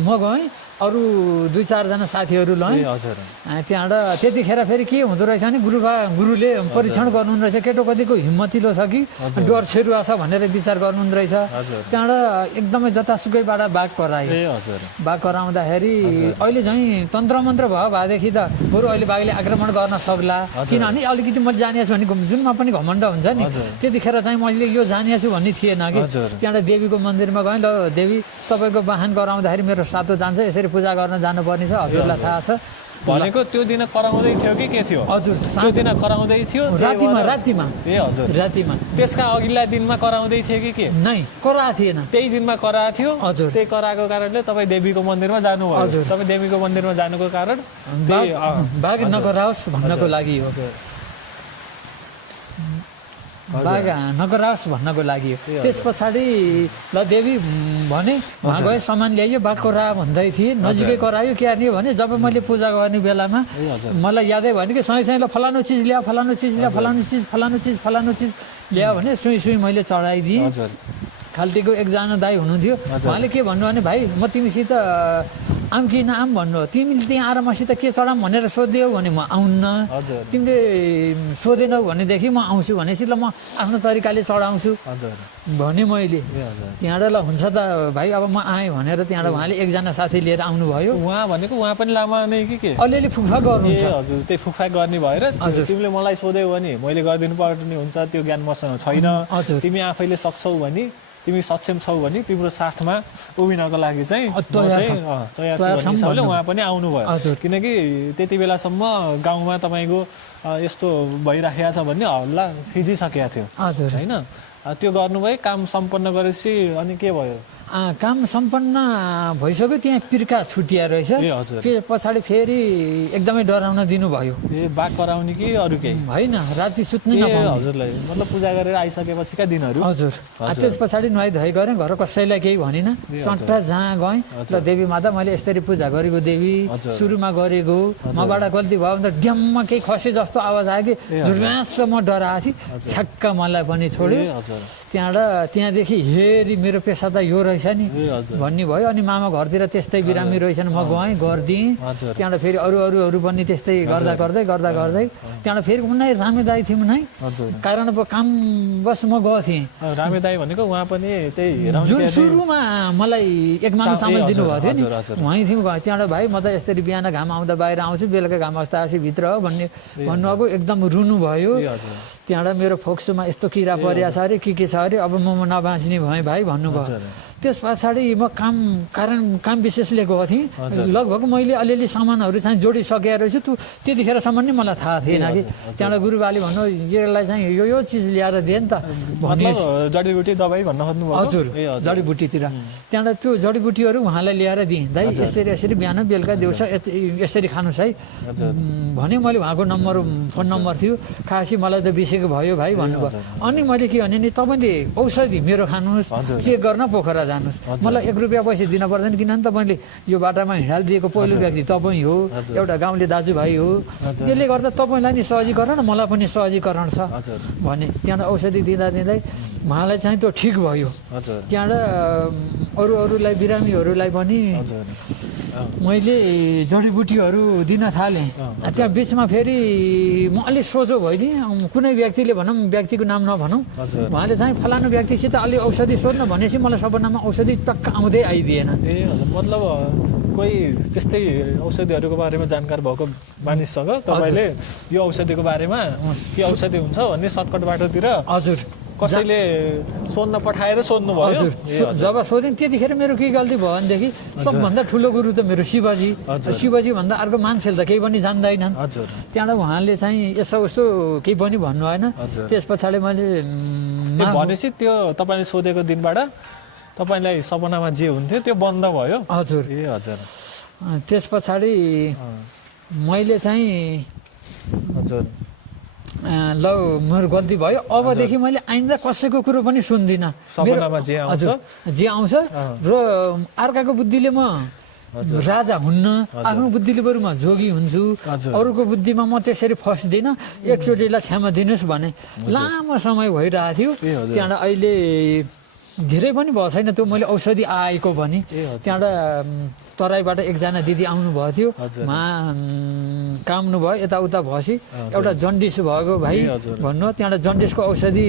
म गएँ, अरू 2-4 जना साथीहरू ए लएँ। हजुर त्यहाँबाट त्यतिखेर फेरि के हुँदो रहेछ भने गुरुले परीक्षण गर्नुहुँदो रहेछ केटो कतिको हिम्मतिलो छ कि डर छेरुवा छ भनेर विचार गर्नुहुँदो रहेछ। हजुर। त्यहाँबाट एकदमै जतासुकैबाट बाघ करायो। ए हजुर बाघ कराउँदाखेरि अहिले झैँ तन्त्र मन्त्र भयो भएदेखि त बरु अहिले बाघले आक्रमण गर्न सक्ला। हजुर। किनभने अलिकति मैले जानेको छु भने जुनमा पनि घमण्ड हुन्छ नि, नि त्यतिखेर चाहिँ मैले यो जानिएको छु भन्ने थिएन कि त्यहाँबाट देवीको मन्दिरमा गएँ ल देवी तपाईँको वाहन गराउँदाखेरि मेरो सातो जान्छ यसरी पूजा गर्न जानुपर्ने छ हजुरलाई थाहा छ भनेको त्यो दिन कराउँदै थियो कि के थियो हजुर त्यो दिन कराउँदै थियो रातिमा ए हजुर रातिमा त्यसका अघिल्ला दिनमा कराउँदै थियो कि के नै कराएको थिएन त्यही दिनमा कराएको थियो हजुर त्यही कराएको कारणले तपाईँ देवीको मन्दिरमा जानुभयो तपाईँ देवीको मन्दिरमा जानुको कारण बाघ नगराओस् भन्नको लागि हो बाघ नगराओस् भन्नको लागि हो त्यस पछाडि ल देवी भने उहाँ गए सामान ल्याइयो बाघ करा भन्दै थिएँ नजिकै करायो के हार्ने भने जब मैले पूजा गर्ने बेलामा मलाई यादै भयो कि सँगै ल फलानु चिज ल्या फलानु चिज ल्या फलानु चिज ल्या भने सुई मैले चढाइदिएँ खाल्टीको एकजना दाई हुनुहुन्थ्यो उहाँले के भन्नु भने भाइ म तिमीसित आम कि नआम भन्नु हो तिमीले त्यहाँ आएर मसित के चढाम भनेर सोधिदेऊ भने म आउन्न तिमीले सोधेनौ भनेदेखि म आउँछु भनेपछि ल म आफ्नो तरिकाले चढाउँछु भने मैले त्यहाँबाट ल हुन्छ त भाइ अब म आएँ भनेर त्यहाँबाट उहाँले एकजना साथी लिएर आउनुभयो उहाँ भनेको उहाँ पनि लामा नै के अलिअलि फुफा गर्नुहुन्छ हजुर त्यही फुफा गर्ने भएर तिमीले मलाई सोध्यौ भने मैले गरिदिनु पर्ने हुन्छ त्यो ज्ञान मसँग छैन तिमी आफैले सक्छौ भने तिमी सक्षम छौ भने तिम्रो साथमा उभिनको लागि चाहिँ तयार छु भन्ने उहाँ पनि आउनुभयो किनकि त्यति बेलासम्म गाउँमा तपाईँको यस्तो भइराखेको छ भन्ने हल्ला फिजिसकेको थियो होइन त्यो गर्नुभयो काम सम्पन्न गरेपछि अनि के भयो काम सम्पन्न भइसक्यो त्यहाँ पिर्का छुटिया रहेछ पछाडि फेरि एकदमै डराउन दिनुभयो बाघ कराउने कि अरू केही होइन राति सुत्नै नपाउने हजुरलाई मतलब पूजा गरेर आइसकेपछिका दिनहरू हजुर त्यस पछाडि नुहाइधुवाइ गरेँ घर कसैलाई केही भनिन सट्टा जहाँ गएँ ल देवी माता मैले यसरी पूजा गरेको देवी सुरुमा गरेको मबाट गल्ती भयो भने त ड्याममा केही खसे जस्तो आवाज आयो कि झुर्गाँस म डराएपछि छ्याक्क मलाई पनि छोड्यो त्यहाँदेखि हेरी मेरो पेसा त यो रहेछ नि भन्ने भयो अनि मामा घरतिर त्यस्तै बिरामी रहेछन् म गएँ गरिदिएँ त्यहाँबाट फेरि अरू पनि त्यस्तै गर्दा गर्दै त्यहाँबाट फेरि उनै रामे दाई थियौँ नै कारण अब काम बस म गएको थिएँ रामे दाई भनेको उहाँ पनि त्यही जुन सुरुमा मलाई एक मानु चामल दिनुभएको थियो नि उहाँ थियौँ त्यहाँबाट भाइ म त यसरी बिहान घाम आउँदा बाहिर आउँछु बेलुका घाम आउँदा आएपछि भित्र हो भन्नुभएको एकदम रुनु भयो त्यहाँबाट मेरो फोक्सोमा यस्तो किरा परिया छ अरे के छ अरे अब म नबाँच्ने भएँ भाइ भन्नुभयो त्यस पछाडि म काम विशेषले गएको थिएँ लगभग मैले अलिअलि सामानहरू चाहिँ जोडिसकेको रहेछु त्यतिखेरसम्म नै मलाई थाहा थिएन कि त्यहाँबाट गुरुबाले भन्नु यसलाई चाहिँ यो चिज ल्याएर दिए नि त भन्ने जडीबुटी दबाई भन्न खोज्नुभयो हजुर जडीबुटीतिर त्यहाँबाट त्यो जडीबुटीहरू उहाँलाई ल्याएर दिएँ दाइ यसरी बिहान बेलुका दिउँसो यसरी खानुहोस् है भने मैले उहाँको फोन नम्बर थियो खासै मलाई त बिर्सेको भयो भाइ भन्नुभयो अनि मैले के भने नि तपाईँले औषधि मेरो खानुहोस् चेक गर्न पोखरा जानुहोस् मलाई 1 रुपियाँ पैसा दिन पर्दैन किनभने तपाईँले यो बाटामा हिँडालिदिएको पहिलो व्यक्ति तपाईँ हो एउटा गाउँले दाजुभाइ हो त्यसले गर्दा तपाईँलाई नि सहजीकरण मलाई पनि सहजीकरण छ भने त्यहाँबाट औषधि दिँदै उहाँलाई चाहिँ त्यो ठिक भयो त्यहाँबाट अरूलाई बिरामीहरूलाई पनि मैले जडीबुटीहरू दिन थालेँ त्यहाँ बिचमा फेरि म अलिक सोझो भइदिएँ कुनै व्यक्तिले भनौँ व्यक्तिको नाम नभनौँ उहाँले चाहिँ फलानु व्यक्तिसित अलि औषधि सोध्न भनेपछि मलाई सबैनाममा औषधि टक्क आउँदै आइदिएन मतलब कोही त्यस्तै औषधिहरूको बारेमा जानकार भएको मानिससँग तपाईँले यो औषधिको बारेमा के औषधि हुन्छ भन्ने सर्टकट बाटोतिर हजुर कसैले सोध्न पठाएर सोध्नुभयो हजुर जब सोधेँ त्यतिखेर मेरो के गल्ती भयो भनेदेखि सबभन्दा ठुलो गुरु त मेरो शिवजी भन्दा अर्को मान्छेले त केही पनि जान्दैनन् त्यहाँबाट उहाँले चाहिँ यसो उस्तो केही पनि भन्नु भएन त्यस पछाडि मैले भनेपछि त्यो तपाईँले सोधेको दिनबाट तपाईँलाई सपनामा जे हुन्थ्यो त्यो बन्द भयो हजुर हजुर त्यस पछाडि मैले चाहिँ हजुर ल मेरो गल्ती भयो अबदेखि मैले आइन्दा कसैको कुरो पनि सुन्दिनँ जे आउँछ र अर्काको बुद्धिले म राजा हुन्न आफ्नो बुद्धिले बरु म जोगी हुन्छु अरूको बुद्धिमा म त्यसरी फस्दिनँ एकचोटिलाई क्षमा दिनुहोस् भने लामो समय भइरहेको थियो त्यहाँबाट अहिले धेरै पनि भएको छैन त्यो मैले औषधि आएको भने त्यहाँबाट तराईबाट एकजना दिदी आउनुभएको थियो उहाँ काम्नु भयो यताउता भएपछि एउटा जन्डिस भएको भाइ भन्नु त्यहाँबाट जन्डिसको औषधि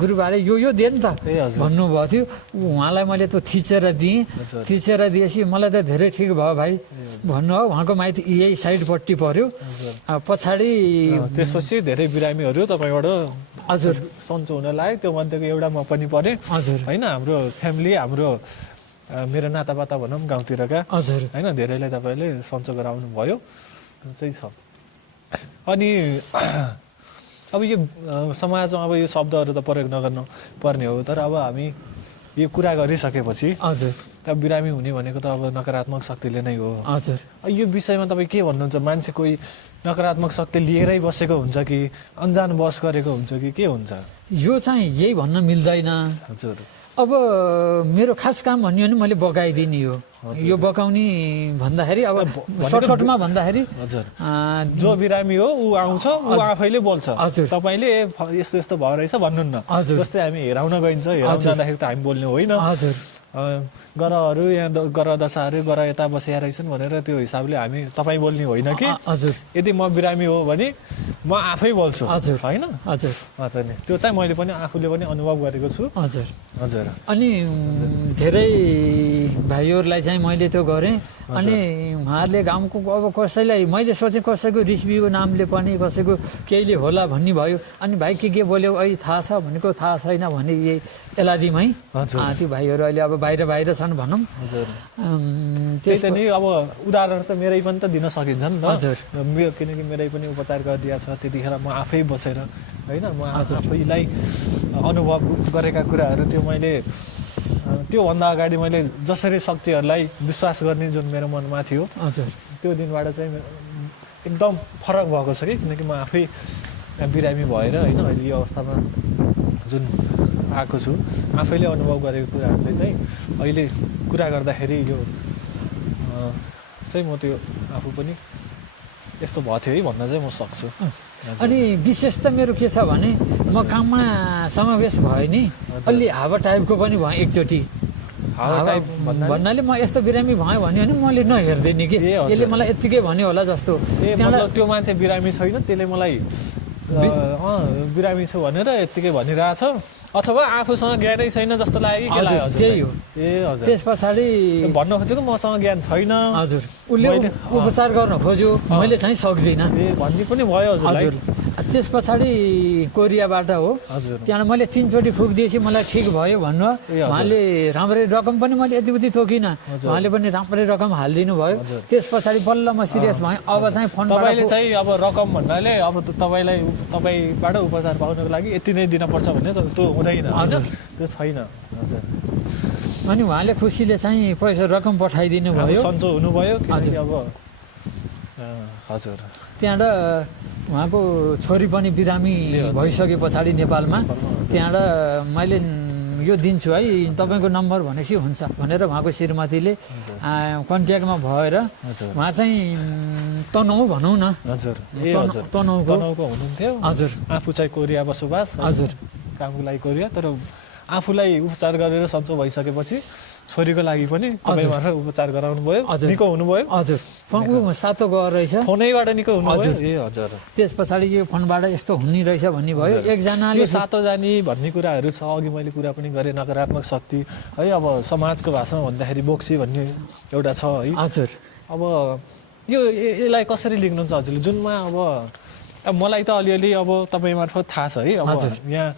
गुरुबाले यो दिए नि त भन्नुभएको थियो उहाँलाई मैले त्यो थिचेर दिएपछि मलाई त धेरै ठिक भयो भाइ भन्नु हो उहाँको माथि यही साइडपट्टि पर्यो पछाडि त्यसपछि धेरै बिरामीहरू तपाईँबाट हजुर सन्चो हुन लाग्यो, त्यो मध्येको एउटा म पनि परेँ हजुर होइन। हाम्रो फ्यामिली, हाम्रो मेरो नातापाता भनौँ गाउँतिरका हजुर होइन, धेरैलाई तपाईँले सन्चो गराउनु भयो, त्यो चाहिँ छ। अनि अब यो समाजमा अब यो शब्दहरू त प्रयोग नगर्नु पर्ने हो, तर अब हामी यो कुरा गरिसकेपछि हजुर अब बिरामी हुने भनेको त अब नकारात्मक शक्तिले नै हो। हजुर यो विषयमा तपाईँ के भन्नुहुन्छ? मान्छे कोही नकारात्मक शक्ति लिएरै बसेको हुन्छ कि अन्जान बस गरेको हुन्छ कि के हुन्छ? यो चाहिँ यही भन्न मिल्दैन। हजुर अब मेरो खास काम भन्यो भने मैले बगाइदिने हो। यो बगाउने भन्दाखेरि अब सर्टकटमा भन्दाखेरि हजुर जो बिरामी हो ऊ आउँछ, ऊ आफैले बोल्छ, हजुर तपाईँले यस्तो यस्तो भयो रहेछ भन्नुहुन्न। हजुर जस्तै हामी हेराउन गइन्छ, हेराउन जाँदाखेरि त हामी बोल्ने होइन, हजुर ग्रहहरू यहाँ ग्रह दशाहरू ग्रह यता बसिया रहेछन् भनेर त्यो हिसाबले हामी तपाईँ बोल्ने होइन कि। हजुर यदि म बिरामी हो भने म आफै बोल्छु हजुर होइन। हजुर नि त्यो चाहिँ मैले पनि आफूले पनि अनुभव गरेको छु। हजुर हजुर अनि धेरै भाइहरूलाई चाहिँ मैले त्यो गरेँ। अनि उहाँहरूले गाउँको अब कसैलाई मैले सोचेँ कसैको रिसबिको नामले पनि कसैको केहीले होला भन्ने भयो। अनि भाइ के बोल्यो अहिले थाहा छ भनेको थाहा छैन भने यही एलादिमै त्यो भाइहरू अहिले अब बाहिर छन् भनौँ। त्यही त नि, अब उदाहरण त मेरै पनि त दिन सकिन्छ नि त। हजुर मेरो किनकि मेरै पनि उपचार गरिदिएको छ, त्यतिखेर म आफै बसेर होइन, म आफैलाई अनुभव गरेका कुराहरू त्यो मैले त्योभन्दा अगाडि मैले जसरी शक्तिहरूलाई विश्वास गर्ने जुन मेरो मनमा थियो हजुर त्यो दिनबाट चाहिँ एकदम फरक भएको छ कि। किनकि म आफै बिरामी भएर होइन अहिले यो अवस्थामा जुन आएको छु, आफैले अनुभव गरेको कुराहरूले चाहिँ अहिले कुरा गर्दाखेरि यो चाहिँ म त्यो आफू पनि यस्तो भएको थियो है भन्न चाहिँ म सक्छु। अनि विशेष त मेरो के छ भने म काममा समावेश भयो नि, अलि हावा टाइपको पनि भयो एकचोटि। भन्नाले म यस्तो बिरामी भयो भने मैले नहेर्दैन कि यसले मलाई यत्तिकै भन्यो होला जस्तो। त्यो मान्छे बिरामी छैन, त्यसले मलाई बिरामी छु भनेर यत्तिकै भनिरहेछ, अथवा आफूसँग ज्ञानै छैन जस्तो लाग्यो कि के लाग्यो? त्यही हो। ए हजुर त्यस पछाडि भन्न खोजेको मसँग ज्ञान छैन। हजुर उसले उपचार गर्न खोज्यो, मैले चाहिँ सक्दिनँ ए भन्ने पनि भयो हजुर। त्यस पछाडि कोरियाबाट हो, त्यहाँ मैले 3 चोटि फुक दिएपछि मलाई ठिक भयो भन्नु। उहाँले राम्रै रकम पनि मैले यति उति थोकिनँ, उहाँले पनि राम्रै रकम हालिदिनु भयो। त्यस पछाडि बल्ल म सिरियस भएँ। अब चाहिँ फोन तपाईँले चाहिँ अब रकम भन्नाले अब तपाईँबाट उपचार पाउनको लागि यति नै दिनुपर्छ भन्ने त्यो हुँदैन, हजुर त्यो छैन। हजुर अनि उहाँले खुसीले चाहिँ पैसा रकम पठाइदिनु भयो, सन्चो हुनुभयो। हजुर अब हजुर त्यहाँबाट उहाँको छोरी पनि बिरामी भइसके पछाडि नेपालमा, त्यहाँबाट मैले यो दिन्छु है तपाईँको नम्बर भनेपछि हुन्छ भनेर उहाँको श्रीमतीले कन्ट्याक्टमा भएर उहाँ चाहिँ तनहुँ भनौँ न, तनहुँको हुनुहुन्थ्यो। हजुर आफू चाहिँ कोरिया बसोबास, हजुर कामको लागि कोरिया, तर आफूलाई उपचार गरेर सन्चो भइसकेपछि छोरीको लागि पनि तपाईँबाट उपचार गराउनु भयो, निको हुनुभयो। हजुर फोन सातो गएर रहेछ, फोनैबाट निको हुनुभयो। ए हजुर त्यस पछाडि यो फोनबाट यस्तो हुने रहेछ भन्ने भयो। एकजनाले सातो जानी भन्ने कुराहरू छ, अघि मैले कुरा पनि गरेँ, नकारात्मक शक्ति है। अब समाजको भाषामा भन्दाखेरि बोक्सी भन्ने एउटा छ है। हजुर अब यसलाई कसरी लेख्नुहुन्छ हजुरले? जुनमा अब मलाई त अलिअलि अब तपाईँ मार्फत थाहा छ है। अब यहाँ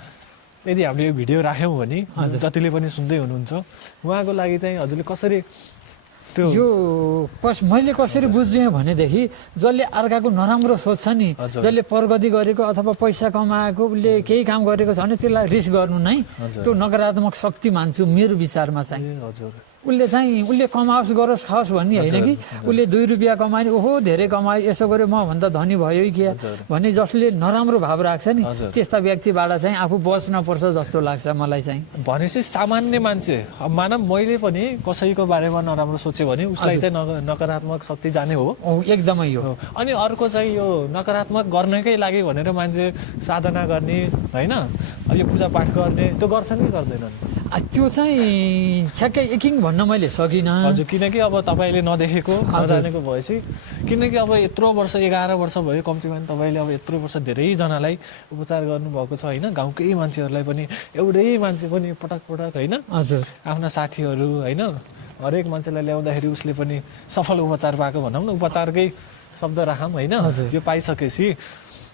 यदि हामीले यो भिडियो राख्यौँ भने जतिले पनि सुन्दै हुनुहुन्छ उहाँको लागि चाहिँ हजुरले कसरी त्यो यो मैले कसरी बुझ्छु भनेदेखि जसले अर्काको नराम्रो सोच्छ नि, जसले प्रगति गरेको अथवा पैसा कमाएको उसले केही काम गरेको छ भने त्यसलाई रिस्क गर्नु नै त्यो नकारात्मक शक्ति मान्छु मेरो विचारमा चाहिँ। उसले कमाओस् गरोस् खाओस् भन्ने होइन कि उसले 2 रुपियाँ कमायो, ओहो धेरै कमायो, यसो गर्यो म भन्दा धनी भयो कि भन्ने जसले नराम्रो भाव राख्छ नि त्यस्ता व्यक्तिबाट चाहिँ आफू बच्न पर्छ जस्तो लाग्छ मलाई चाहिँ। भनेपछि सामान्य मान्छे, अब मानव मैले पनि कसैको बारेमा नराम्रो सोचेँ भने उसलाई चाहिँ नकारात्मक शक्ति जाने हो। एकदमै हो। अनि अर्को चाहिँ यो नकारात्मक गर्नकै लागि भनेर मान्छे साधना गर्ने होइन, यो पूजापाठ गर्ने, त्यो गर्छन् कि गर्दैनन्? त्यो चाहिँ ठ्याक्कै एकिङ भन्न मैले सकिनँ। हजुर किनकि अब तपाईँले नदेखेको नजानेको भएपछि, किनकि अब यत्रो वर्ष 11 वर्ष भयो कम्तीमा तपाईँले अब यत्रो वर्ष धेरैजनालाई उपचार गर्नुभएको छ होइन, गाउँकै मान्छेहरूलाई पनि, एउटै मान्छे पनि पटक होइन, हजुर आफ्ना साथीहरू होइन, हरेक मान्छेलाई ल्याउँदाखेरि उसले पनि सफल उपचार पाएको भनौँ न, उपचारकै शब्द राखौँ होइन। यो पाइसकेपछि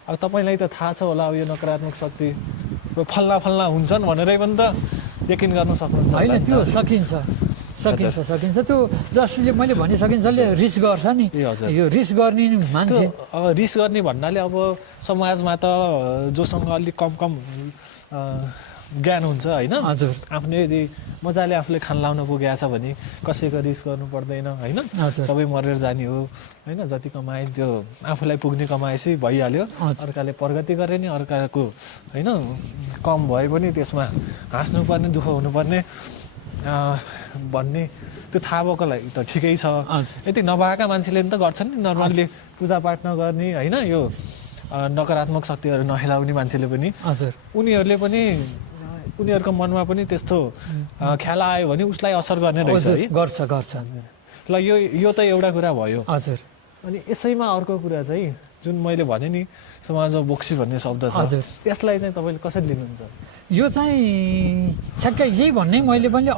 अब तपाईँलाई त थाहा छ होला अब यो नकारात्मक शक्ति फल्ला हुन्छन् भनेरै पनि त यकिन गर्न सक्नुहुन्छ होइन त्यो सकिन्छ त्यो जसले मैले भनिसकिन्छले रिस गर्छ नि यो रिस गर्ने मान्छे अब रिस गर्ने भन्नाले अब समाजमा त जोसँग अलिक कम ज्ञान हुन्छ होइन हजुर आफूले यदि मजाले आफूले खान लाउन पुगेको छ भने कसैको रिस गर्नु पर्दैन होइन सबै मरेर जाने हो होइन जति कमाए त्यो आफूलाई पुग्ने कमाएपछि भइहाल्यो अर्काले प्रगति गरे नि अर्काको होइन कम भए पनि त्यसमा हाँस्नुपर्ने दुःख हुनुपर्ने भन्ने त्यो थाहा भएकोलाई त ठिकै छ यति नभएका मान्छेले नि त गर्छन् नि नर्मल्ली पूजापाठ नगर्ने होइन यो नकारात्मक शक्तिहरू नखेलाउने मान्छेले पनि हजुर उनीहरूले पनि उनीहरूको मनमा पनि त्यस्तो ख्याल आयो भने उसलाई असर गर्ने रहेछ है गर्छ ल यो त एउटा कुरा भयो हजुर अनि यसैमा अर्को कुरा चाहिँ जुन मैले भने नि समाजमा बोक्सी भन्ने शब्द छ यसलाई चाहिँ तपाईँले कसरी लिनुहुन्छ यो चाहिँ ठ्याक्कै यही भन्ने मैले पनि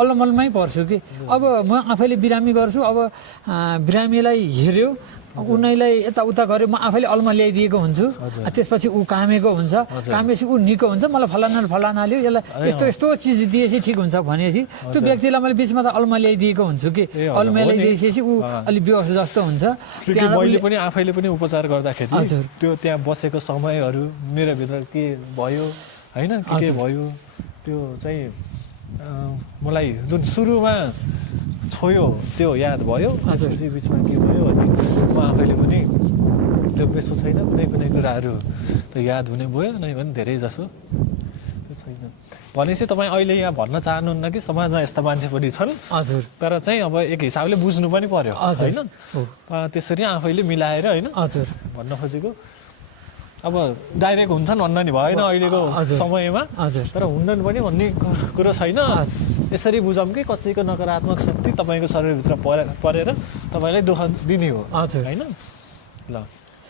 अलमलमै पर्छु कि अब म आफैले बिरामी गर्छु अब बिरामीलाई हेऱ्यो उनीलाई यताउता गऱ्यो म आफैले अलमा ल्याइदिएको हुन्छु त्यसपछि ऊ कामेको हुन्छ कामेपछि ऊ निको हुन्छ मलाई फलानाले यसलाई यस्तो चिज दिएपछि ठिक हुन्छ भनेपछि त्यो व्यक्तिलाई मैले बिचमा त अलमा ल्याइदिएको हुन्छु कि अलमा ल्याइदिएपछि ऊ अलिक बेहोस जस्तो हुन्छ मैले पनि आफैले पनि उपचार गर्दाखेरि त्यो त्यहाँ बसेको समयहरू मेरोभित्र के भयो होइन के भयो त्यो चाहिँ मलाई जुन सुरुमा छोयो त्यो याद भयो त्यसपछि बिचमा के भयो भने म आफैले पनि त्यो बेसो छैन कुनै कुराहरू त याद हुने भयो नै भने धेरै जसो त्यो छैन भनेपछि तपाईँ अहिले यहाँ भन्न चाहनुहुन्न कि समाजमा यस्ता मान्छे पनि छन् हजुर तर चाहिँ अब एक हिसाबले बुझ्नु पनि पर्यो होइन त्यसरी आफैले मिलाएर होइन हजुर भन्न खोजेको अब डाइरेक्ट हुन्छन् भन्न नि भएन अहिलेको समयमा तर हुन्नन् पनि भन्ने कुरो छैन यसरी बुझौँ कि कसैको नकारात्मक शक्ति तपाईँको शरीरभित्र परेर तपाईँलाई दुःख दिने हो होइन ल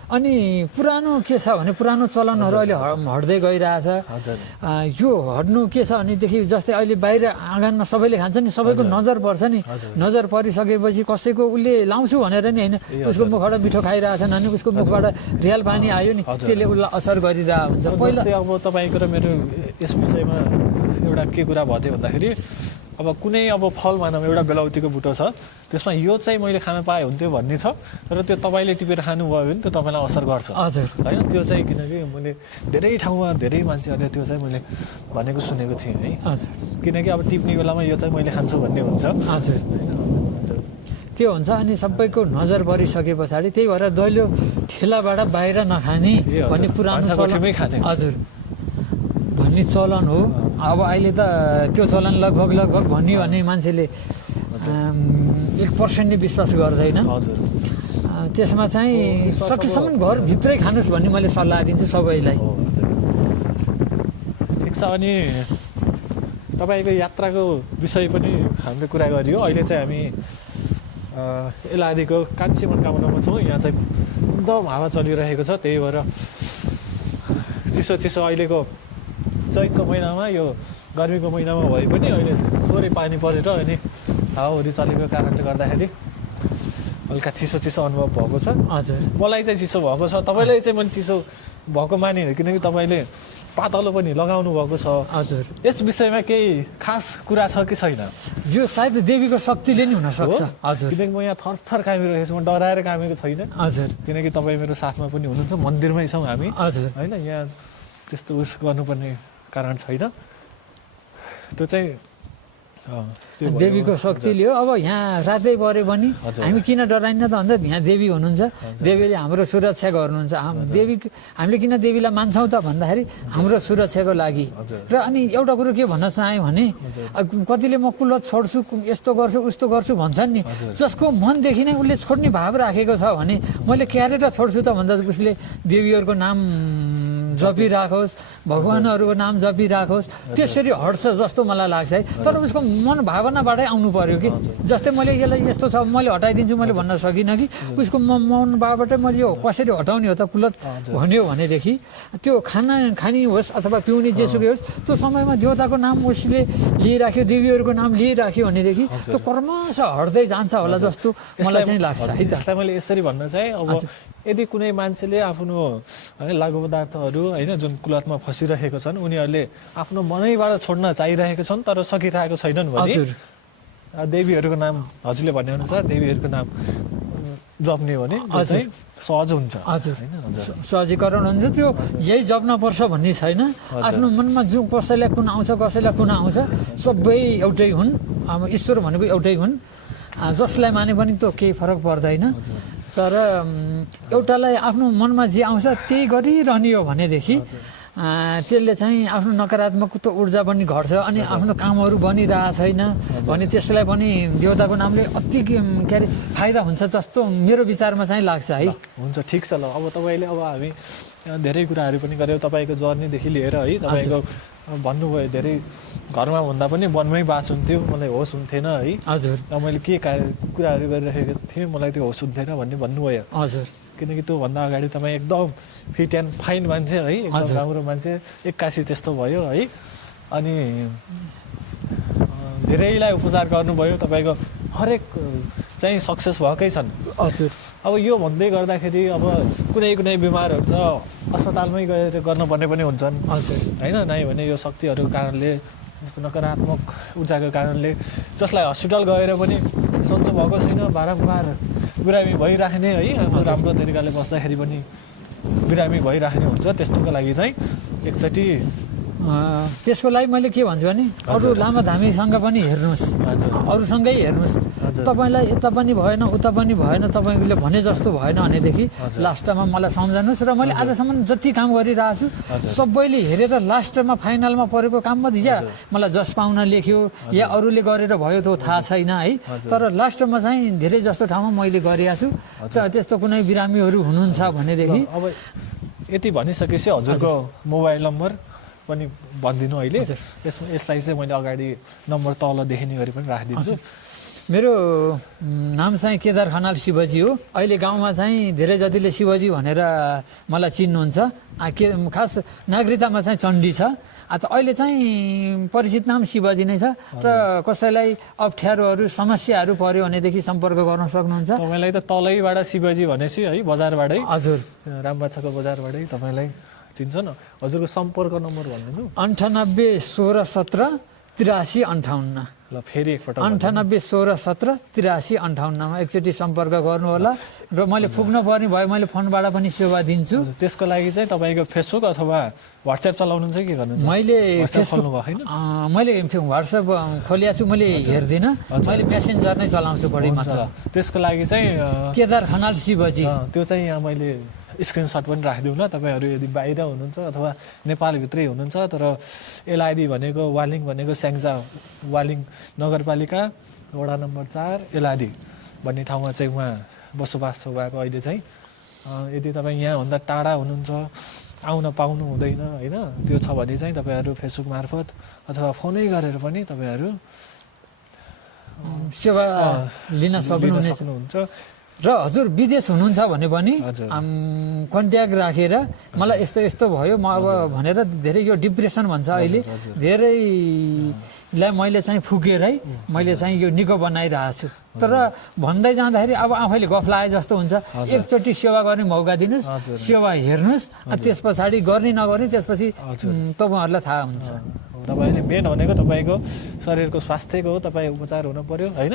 अनि पुरानो के छ भने पुरानो चलनहरू अहिले हट्दै गइरहेछ यो हट्नु के छ भनेदेखि जस्तै अहिले बाहिर आँगनमा सबैले खान्छ नि सबैको नजर पर्छ नि नजर परिसकेपछि कसैको उसले लाउँछु भनेर नि होइन उसको मुखबाट मिठो खाइरहेछन् अनि उसको मुखबाट रियाल पानी आयो नि त्यसले उसलाई असर गरिरहेको हुन्छ पहिला अब तपाईँको र मेरो यस विषयमा एउटा के कुरा भयो भन्दाखेरि अब कुनै अब फल भनौँ एउटा बेलाउतीको बुटो छ त्यसमा यो चाहिँ मैले खान पाएँ हुन्थ्यो भन्ने छ तर त्यो तपाईँले टिपेर खानुभयो भने त्यो तपाईँलाई असर गर्छ होइन त्यो चाहिँ किनकि मैले धेरै ठाउँमा धेरै मान्छेहरूले त्यो चाहिँ मैले भनेको सुनेको थिएँ है किनकि अब टिप्ने बेलामा यो चाहिँ मैले खान्छु भन्ने हुन्छ त्यो हुन्छ अनि सबैको नजर परिसके पछाडि त्यही भएर दैलो ठेलाबाट बाहिर नखाने भन्ने पुरानो हजुर भन्ने चलन हो अब अहिले त त्यो चलन लगभग भन्यो भने मान्छेले 1% नै विश्वास गर्दैन त्यसमा चाहिँ सकेसम्म घरभित्रै खानुहोस् भन्ने मैले सल्लाह दिन्छु सबैलाई ठिक छ अनि तपाईँको यात्राको विषय पनि हामीले कुरा गरियो अहिले चाहिँ हामी एलादीको कान्छी मनोकामनामा छौँ यहाँ चाहिँ एकदम हावा चलिरहेको छ त्यही भएर चिसो अहिलेको चैतको महिनामा यो गर्मीको महिनामा भए पनि अहिले थोरै पानी परेर अनि हावाहुरी चलेको कारणले गर्दाखेरि हल्का चिसो अनुभव भएको छ मलाई चाहिँ चिसो भएको छ तपाईँलाई चाहिँ मैले चिसो भएको माने किनकि तपाईँले पातलो पनि लगाउनु भएको छ यस विषयमा केही खास कुरा छ कि छैन यो सायद देवीको शक्तिले नि हुनसक्छ किनकि म यहाँ थरथर कामिरहेको छु म डराएर कामेको छैन किनकि तपाईँ मेरो साथमा पनि हुनुहुन्छ मन्दिरमै छौँ हामी होइन यहाँ त्यस्तो उस गर्नुपर्ने कारण छैन त्यो चाहिँ देवीको शक्तिले हो अब यहाँ रातै पऱ्यो भने हामी किन डराइन त भन्दा यहाँ देवी हुनुहुन्छ देवीले हाम्रो सुरक्षा गर्नुहुन्छ देवी हामीले किन देवीलाई मान्छौँ त भन्दाखेरि हाम्रो सुरक्षाको लागि र अनि एउटा कुरो के भन्न चाहेँ भने कतिले म कुलत छोड्छु यस्तो गर्छु उस्तो गर्छु भन्छन् नि जसको मनदेखि नै उसले छोड्ने भाव राखेको छ भने मैले क्यारेर छोड्छु त भन्दा उसले देवीहरूको नाम जपिराखोस्, भगवानहरूको नाम जपिराखोस्, त्यसरी हट्छ जस्तो मलाई लाग्छ है। तर उसको मन भावनाबाटै आउनु पर्यो कि, जस्तै मैले यसलाई यस्तो छ मैले हटाइदिन्छु मैले भन्न सकिनँ कि, उसको मन भावबाटै मैले यो कसरी हटाउने हो त कुलत भन्यो भनेदेखि त्यो खानी होस् अथवा पिउने जेसुकै होस्, त्यो समयमा देवताको नाम उसले लिइराख्यो, देवीहरूको नाम लिइराख्यो भनेदेखि त्यो क्रमशः हट्दै जान्छ होला जस्तो मलाई चाहिँ लाग्छ है त। यसलाई मैले यसरी भन्न चाहिँ अब यदि कुनै मान्छेले आफ्नो लागु पदार्थहरू होइन जुन कुलतमा फसिरहेको छन् उनीहरूले आफ्नो मनैबाट छोड्न चाहिरहेका छन् तर सकिरहेको छैनन् भने देवीहरूको नाम हजुरले भने अनुसार देवीहरूको नाम जप्ने भने चाहिँ सहज हुन्छ। हजुर सहजीकरण हुन्छ, त्यो यही जप्न पर्छ भन्ने छैन। आफ्नो मनमा जो कसैलाई कुन आउँछ कसैलाई कुन आउँछ सबै एउटै हुन्, अब ईश्वर भनेको एउटै हुन्, जसलाई माने पनि त्यो केही फरक पर्दैन। तर एउटालाई आफ्नो मनमा जे आउँछ त्यही गरिरहने हो भनेदेखि त्यसले चाहिँ आफ्नो नकारात्मक त्यो ऊर्जा पनि घट्छ अनि आफ्नो कामहरू बनिरहेको छैन भने त्यसलाई पनि देवताको नामले अति के अरे फाइदा हुन्छ जस्तो मेरो विचारमा चाहिँ लाग्छ है। हुन्छ, ठिक छ। ल अब तपाईँले अब हामी धेरै कुराहरू पनि गऱ्यौँ तपाईँको जर्नीदेखि लिएर है, तपाईँको भन्नुभयो धेरै घरमा भन्दा पनि वनमै बास हुन्थ्यो, मलाई होस हुन्थेन है। हजुर मैले के कुराहरू गरिरहेको थिएँ मलाई त्यो होस हुन्थेन भन्ने भन्नुभयो। हजुर किनकि त्योभन्दा अगाडि तपाईँ एकदम फिट एन्ड फाइन मान्छे है, एकदम राम्रो मान्छे, एक्कासी त्यस्तो भयो है। अनि धेरैलाई उपचार गर्नुभयो, तपाईँको हरेक चाहिँ सक्सेस भएकै छन्। हजुर अब यो भन्दै गर्दाखेरि अब कुनै कुनै बिमारहरू छ अस्पतालमै गएर गर्नुपर्ने पनि हुन्छन् होइन, नै भने यो शक्तिहरूको कारणले जस्तो नकारात्मक ऊर्जाको कारणले जसलाई हस्पिटल गएर पनि सन्चो भएको छैन, बारम्बार बिरामी भइराख्ने है, राम्रो तरिकाले बस्दाखेरि पनि बिरामी भइराख्ने हुन्छ। त्यस्तोको लागि चाहिँ एकचोटि त्यसको लागि मैले के भन्छु भने अरू लामा धामीसँग पनि हेर्नुहोस्, अरूसँगै हेर्नुहोस्, तपाईँलाई यता पनि भएन उता पनि भएन, तपाईँले भने जस्तो भएन भनेदेखि लास्टमा मलाई सम्झाउनुहोस्। र मैले आजसम्म जति काम गरिरहेको छु सबैले हेरेर लास्टमा फाइनलमा परेको काममा या मलाई जस पाउन लेख्यो या अरूले गरेर भयो त्यो थाहा छैन है, तर लास्टमा चाहिँ धेरै जस्तो ठाउँमा मैले गरिरहेको छु। त्यस्तो कुनै बिरामीहरू हुनुहुन्छ भनेदेखि अब यति भनिसकेपछि हजुरको मोबाइल नम्बर पनि भनिदिनु अहिले। यसलाई चाहिँ मैले अगाडि नम्बर तल देखिने गरी पनि राखिदिन्छु। मेरो नाम चाहिँ केदार खनाल शिवजी हो। अहिले गाउँमा चाहिँ धेरै जतिले शिवजी भनेर मलाई चिन्नुहुन्छ, खास नागरिकतामा चाहिँ चण्डी छ। अहिले चाहिँ परिचित नाम शिवजी नै छ। र कसैलाई अप्ठ्यारोहरू समस्याहरू पर्यो भनेदेखि सम्पर्क गर्न सक्नुहुन्छ। तपाईँलाई त तलैबाट शिवजी भनेपछि है बजारबाटै, हजुर रामबाछाको बजारबाटै तपाईँलाई चिन्छ न। हजुरको सम्पर्क नम्बर भनिदिनु। 98 16 17 83 58। ल फेरि एकपल्ट 98 16 17 83 58मा एकचोटि सम्पर्क गर्नु होला। र मैले पुग्न पर्ने भयो मैले फोनबाट पनि सेवा दिन्छु। त्यसको लागि चाहिँ तपाईँको फेसबुक अथवा व्हाट्सएप चलाउनुहुन्छ कि गर्नुहुन्छ? मैले फेसबुक होइन, मैले व्हाट्सएप खोलिएको छु, मैले हेर्दिनँ, मैले मेसेन्जर नै चलाउँछु बढी मात्रा। त्यसको लागि चाहिँ केदार खनाल शिवजी त्यो चाहिँ यहाँ मैले स्क्रिनसट पनि राखिदिउँ ल। तपाईँहरू यदि बाहिर हुनुहुन्छ अथवा नेपालभित्रै हुनुहुन्छ तर एलआइडी भनेको वालिङ भनेको स्याङ्जा वालिङ नगरपालिका वडा नम्बर 4 एलआइडी भन्ने ठाउँमा चाहिँ उहाँ बसोबास भएको अहिले चाहिँ। यदि तपाईँ यहाँभन्दा टाढा हुनुहुन्छ आउन पाउनु हुँदैन होइन, त्यो छ भने चाहिँ तपाईँहरू फेसबुक मार्फत अथवा फोनै गरेर पनि तपाईँहरू सेवा लिन सक्नुहुन्छ। र हजुर विदेश हुनुहुन्छ भने पनि कन्ट्याक्ट राखेर मलाई यस्तो यस्तो भयो म अब भनेर धेरै यो डिप्रेसन भन्छ अहिले धेरैलाई मैले चाहिँ फुकेरै मैले चाहिँ यो निको बनाइरहेको छु। तर भन्दै जाँदाखेरि अब आफैले गफ लाए जस्तो हुन्छ। एकचोटि सेवा गर्ने मौका दिनुहोस्, सेवा हेर्नुहोस्, त्यस पछाडि गर्ने नगर्ने त्यसपछि तपाईँहरूलाई थाहा हुन्छ। तपाईँले मेन भनेको तपाईँको शरीरको स्वास्थ्यको हो, तपाईँ उपचार हुनु पर्यो होइन,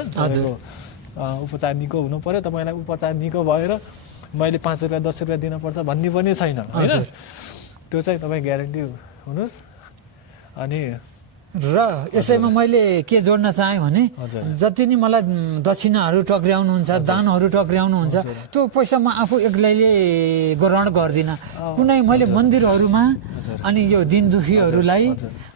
उपचार निको हुनु पर्यो। तपाईँलाई उपचार निको भएर मैले 5 रुपियाँ 10 रुपियाँ दिनुपर्छ भन्ने पनि छैन होइन, त्यो चाहिँ तपाईँ ग्यारेन्टी हुनुहोस्। अनि र यसैमा मैले के जोड्न चाहेँ भने जति नै मलाई दक्षिणाहरू टक्र्याउनुहुन्छ दानहरू टक्र्याउनुहुन्छ त्यो पैसा म आफू एक्लैले ग्रहण गर्दिनँ कुनै मैले मन्दिरहरूमा अनि यो दिन दुखीहरूलाई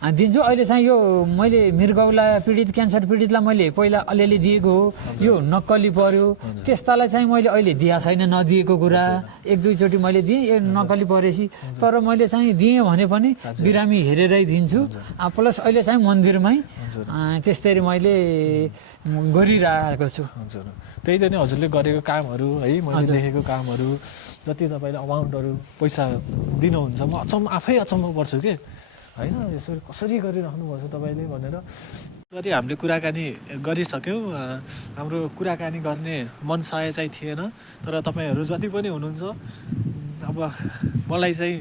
दिन्छु अहिले चाहिँ यो मैले मृगौला पीडित क्यान्सर पीडितलाई मैले पहिला अलिअलि दिएको हो यो नक्कली पर्यो त्यस्तालाई चाहिँ मैले अहिले दिया छैन नदिएको कुरा एक दुईचोटि मैले दिएँ यो नक्कली परेपछि तर मैले चाहिँ दिएँ भने पनि बिरामी हेरेरै दिन्छु प्लस अहिले चाहिँ मन्दिरमै त्यस्तै मैले गरिरहेको छु हजुर त्यही त नि हजुरले गरेको कामहरू है मैले देखेको कामहरू जति तपाईँले अमाउन्टहरू पैसा दिनुहुन्छ म आफै अचम्म पर्छु के होइन यसरी कसरी गरिराख्नु भएको छ तपाईँले भनेर गरी हामीले कुराकानी गरिसक्यौँ हाम्रो कुराकानी गर्ने मनसाय चाहिँ थिएन तर तपाईँहरू जति पनि हुनुहुन्छ अब मलाई चाहिँ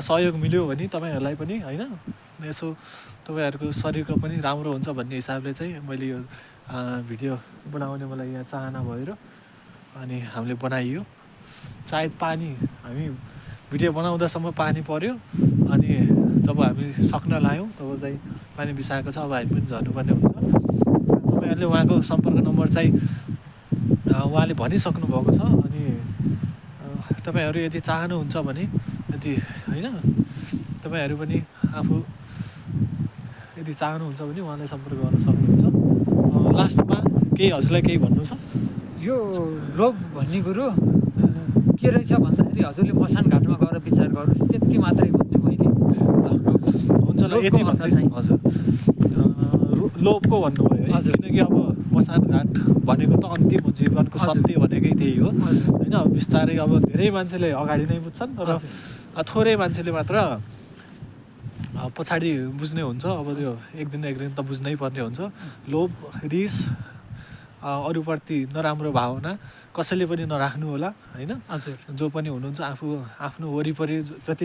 सहयोग मिल्यो भने तपाईँहरूलाई पनि होइन यसो तपाईँहरूको शरीरको पनि राम्रो हुन्छ भन्ने हिसाबले चाहिँ मैले यो भिडियो बनाउने मलाई यहाँ चाहना भयो र अनि हामीले बनाइयो सायद पानी हामी भिडियो बनाउँदासम्म पानी पर्यो अनि जब हामी सक्न लाग्यौँ तब चाहिँ पानी बिसाएको छ अब हामी पनि झर्नुपर्ने हुन्छ तपाईँहरूले उहाँको सम्पर्क नम्बर चाहिँ उहाँले भनिसक्नु भएको छ अनि तपाईँहरू यदि चाहनुहुन्छ भने यदि होइन तपाईँहरू पनि आफू यदि चाहनुहुन्छ भने उहाँलाई सम्पर्क गर्न सक्नुहुन्छ लास्टमा केही हजुरलाई केही भन्नु छ यो लोभ भन्ने कुरो के रहेछ भन्दाखेरि हजुरले मसान घाटमा गएर विचार गर्नुहोस् त्यति मात्रै भन्छु मैले हुन्छ ल यति हजुर लोभको भन्नुभयो है किनकि अब मसान घाट भनेको त अन्तिम जीवनको सत्य भनेकै त्यही हो होइन अब बिस्तारै अब धेरै मान्छेले अगाडि नै बुझ्छन् तर थोरै मान्छेले मात्र पछाडि बुझ्ने हुन्छ अब त्यो एक दिन त बुझ्नै पर्ने हुन्छ लोभ रिस अरूप्रति नराम्रो भावना कसैले पनि नराख्नु होला होइन जो पनि हुनुहुन्छ आफ्नो वरिपरि जति